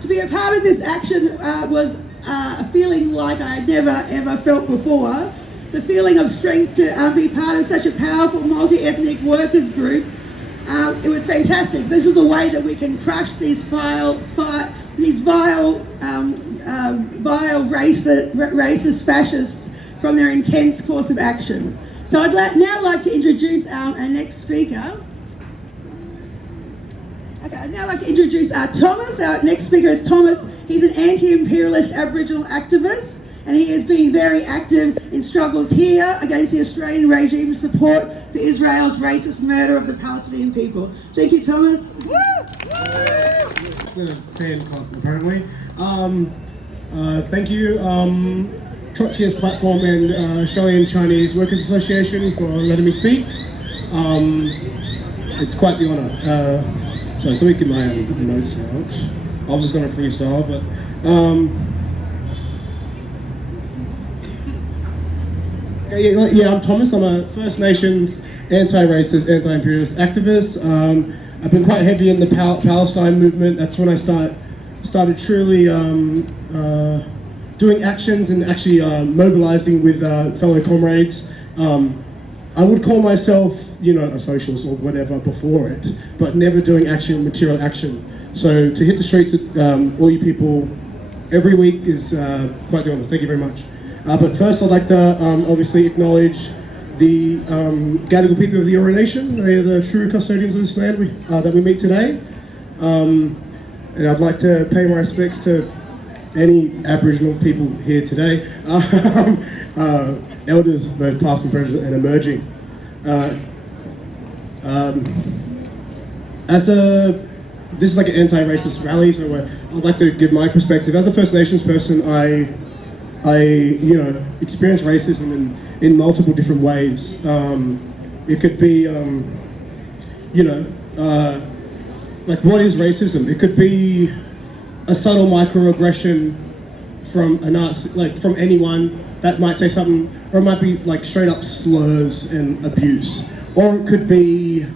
to be a part of this action was a feeling like I had never ever felt before. The feeling of strength to be part of such a powerful multi-ethnic workers group. It was fantastic. This is a way that we can crush these vile racist fascists from their intense course of action. So I'd now like to introduce our next speaker. Okay, I'd now like to introduce Thomas. Our next speaker is Thomas. He's an anti-imperialist Aboriginal activist, and he has been very active in struggles here against the Australian regime's support for Israel's racist murder of the Palestinian people. Thank you, Thomas. The fan club, apparently. Thank you, Trotskyist platform and Australian Chinese Workers Association for letting me speak. It's quite the honour. So let me get my notes out. I was just going to freestyle, but yeah, I'm Thomas. I'm a First Nations anti-racist, anti-imperialist activist. I've been quite heavy in the Palestine movement. That's when I started truly doing actions and actually mobilising with fellow comrades. I would call myself, a socialist or whatever before it, but never doing material action. So to hit the streets, all you people every week is quite the honour. Thank you very much. But first I'd like to obviously acknowledge the Gadigal people of the Eora Nation. They are the true custodians of this land that we meet today. And I'd like to pay my respects to any Aboriginal people here today, elders both past and present and emerging. This is like an anti-racist rally, so I'd like to give my perspective. As a First Nations person, I experience racism in multiple different ways. It could be, like what is racism? It could be a subtle microaggression from from anyone that might say something, or it might be like straight up slurs and abuse, or it could be,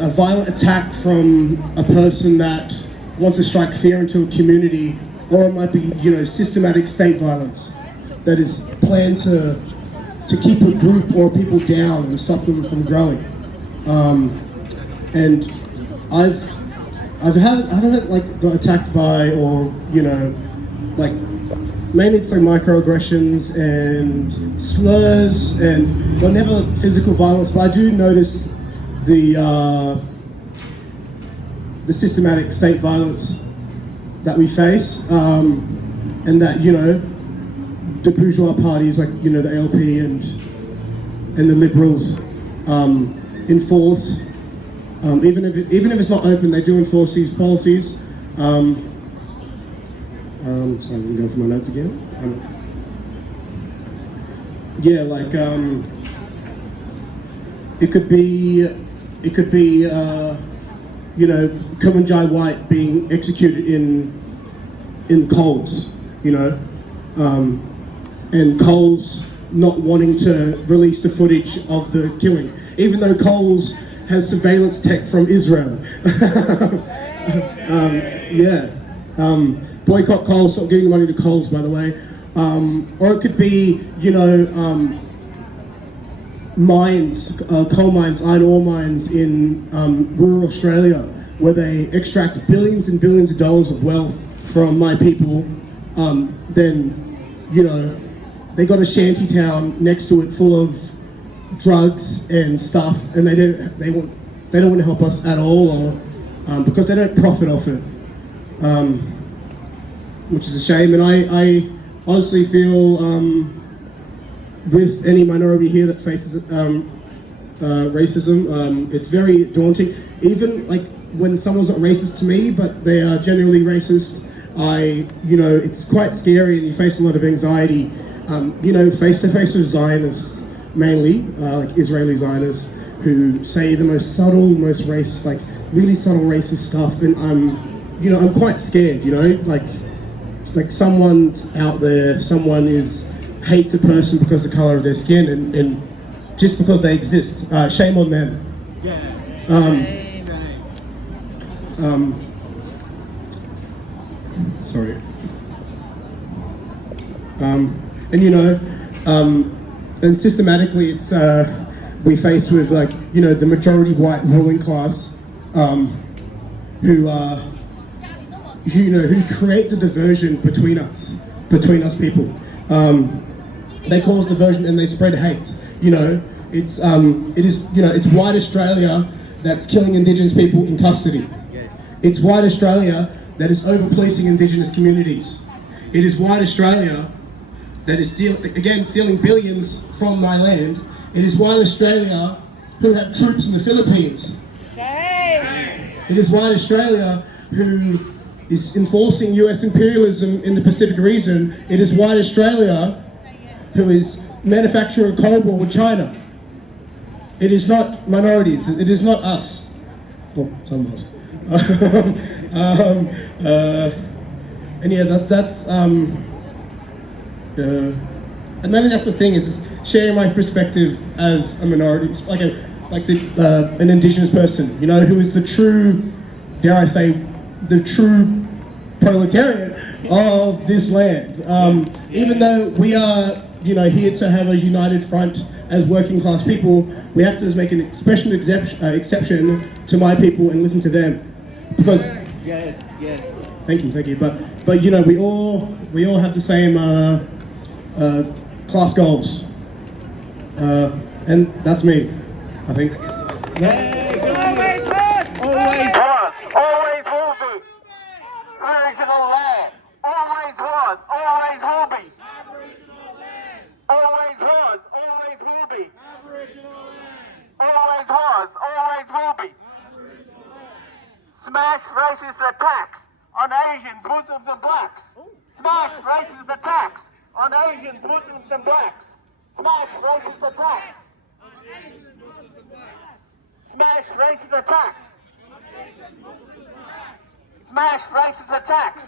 a violent attack from a person that wants to strike fear into a community, or it might be, systematic state violence that is planned to keep a group or people down and stop them from growing. And I haven't got attacked by, or mainly it's like microaggressions and slurs, and but never physical violence. But I do notice the systematic state violence that we face, and that the bourgeois parties like the ALP and the Liberals enforce. Even if it's not open, they do enforce these policies. Sorry, I'm going to go for my notes again. It could be Kumanjai White being executed in Coles, and Coles not wanting to release the footage of the killing, even though Coles has surveillance tech from Israel. Boycott Coles, stop giving money to Coles, by the way. Or it could be, mines, coal mines, iron ore mines in rural Australia, where they extract billions and billions of dollars of wealth from my people. Then, they got a shanty town next to it full of drugs and stuff, and they don't want to help us at all, or because they don't profit off it, which is a shame. And I honestly feel with any minority here that faces racism, it's very daunting. Even like when someone's not racist to me, but they are generally racist, it's quite scary, and you face a lot of anxiety. Face to face with Zionists, mainly like Israeli Zionists, who say the most subtle, most really subtle racist stuff, and I'm quite scared. Like someone's out there, someone hates a person because of the color of their skin, and just because they exist. Shame on them. Sorry. And systematically, it's we face with the majority white ruling class, who create the diversion between us people. They cause diversion and they spread hate. It's white Australia that's killing Indigenous people in custody. It's white Australia that is over-policing Indigenous communities. It is white Australia that is stealing billions from my land. It is white Australia who have troops in the Philippines. It is white Australia who is enforcing US imperialism in the Pacific region. It is white Australia who is manufacturing cobalt with China. It is not minorities. It is not us. Well, some of us. And yeah, that's and maybe that's the thing, is sharing my perspective as a minority, an Indigenous person, who is the true, dare I say, the true proletariat of this land. Even though we are, here to have a united front as working class people, we have to make an exception to my people and listen to them, because Yes, yes. Thank you. But you know, we all have the same class goals, and that's me, I think. Always will be. Aboriginal land. Always was, always will be. Always was, always will be. Always was, always will be. Smash racist attacks on Asians, Muslims and blacks. Smash racist attacks on Asians, Muslims and blacks. Smash racist attacks. Smash racist attacks. Smash racist attacks.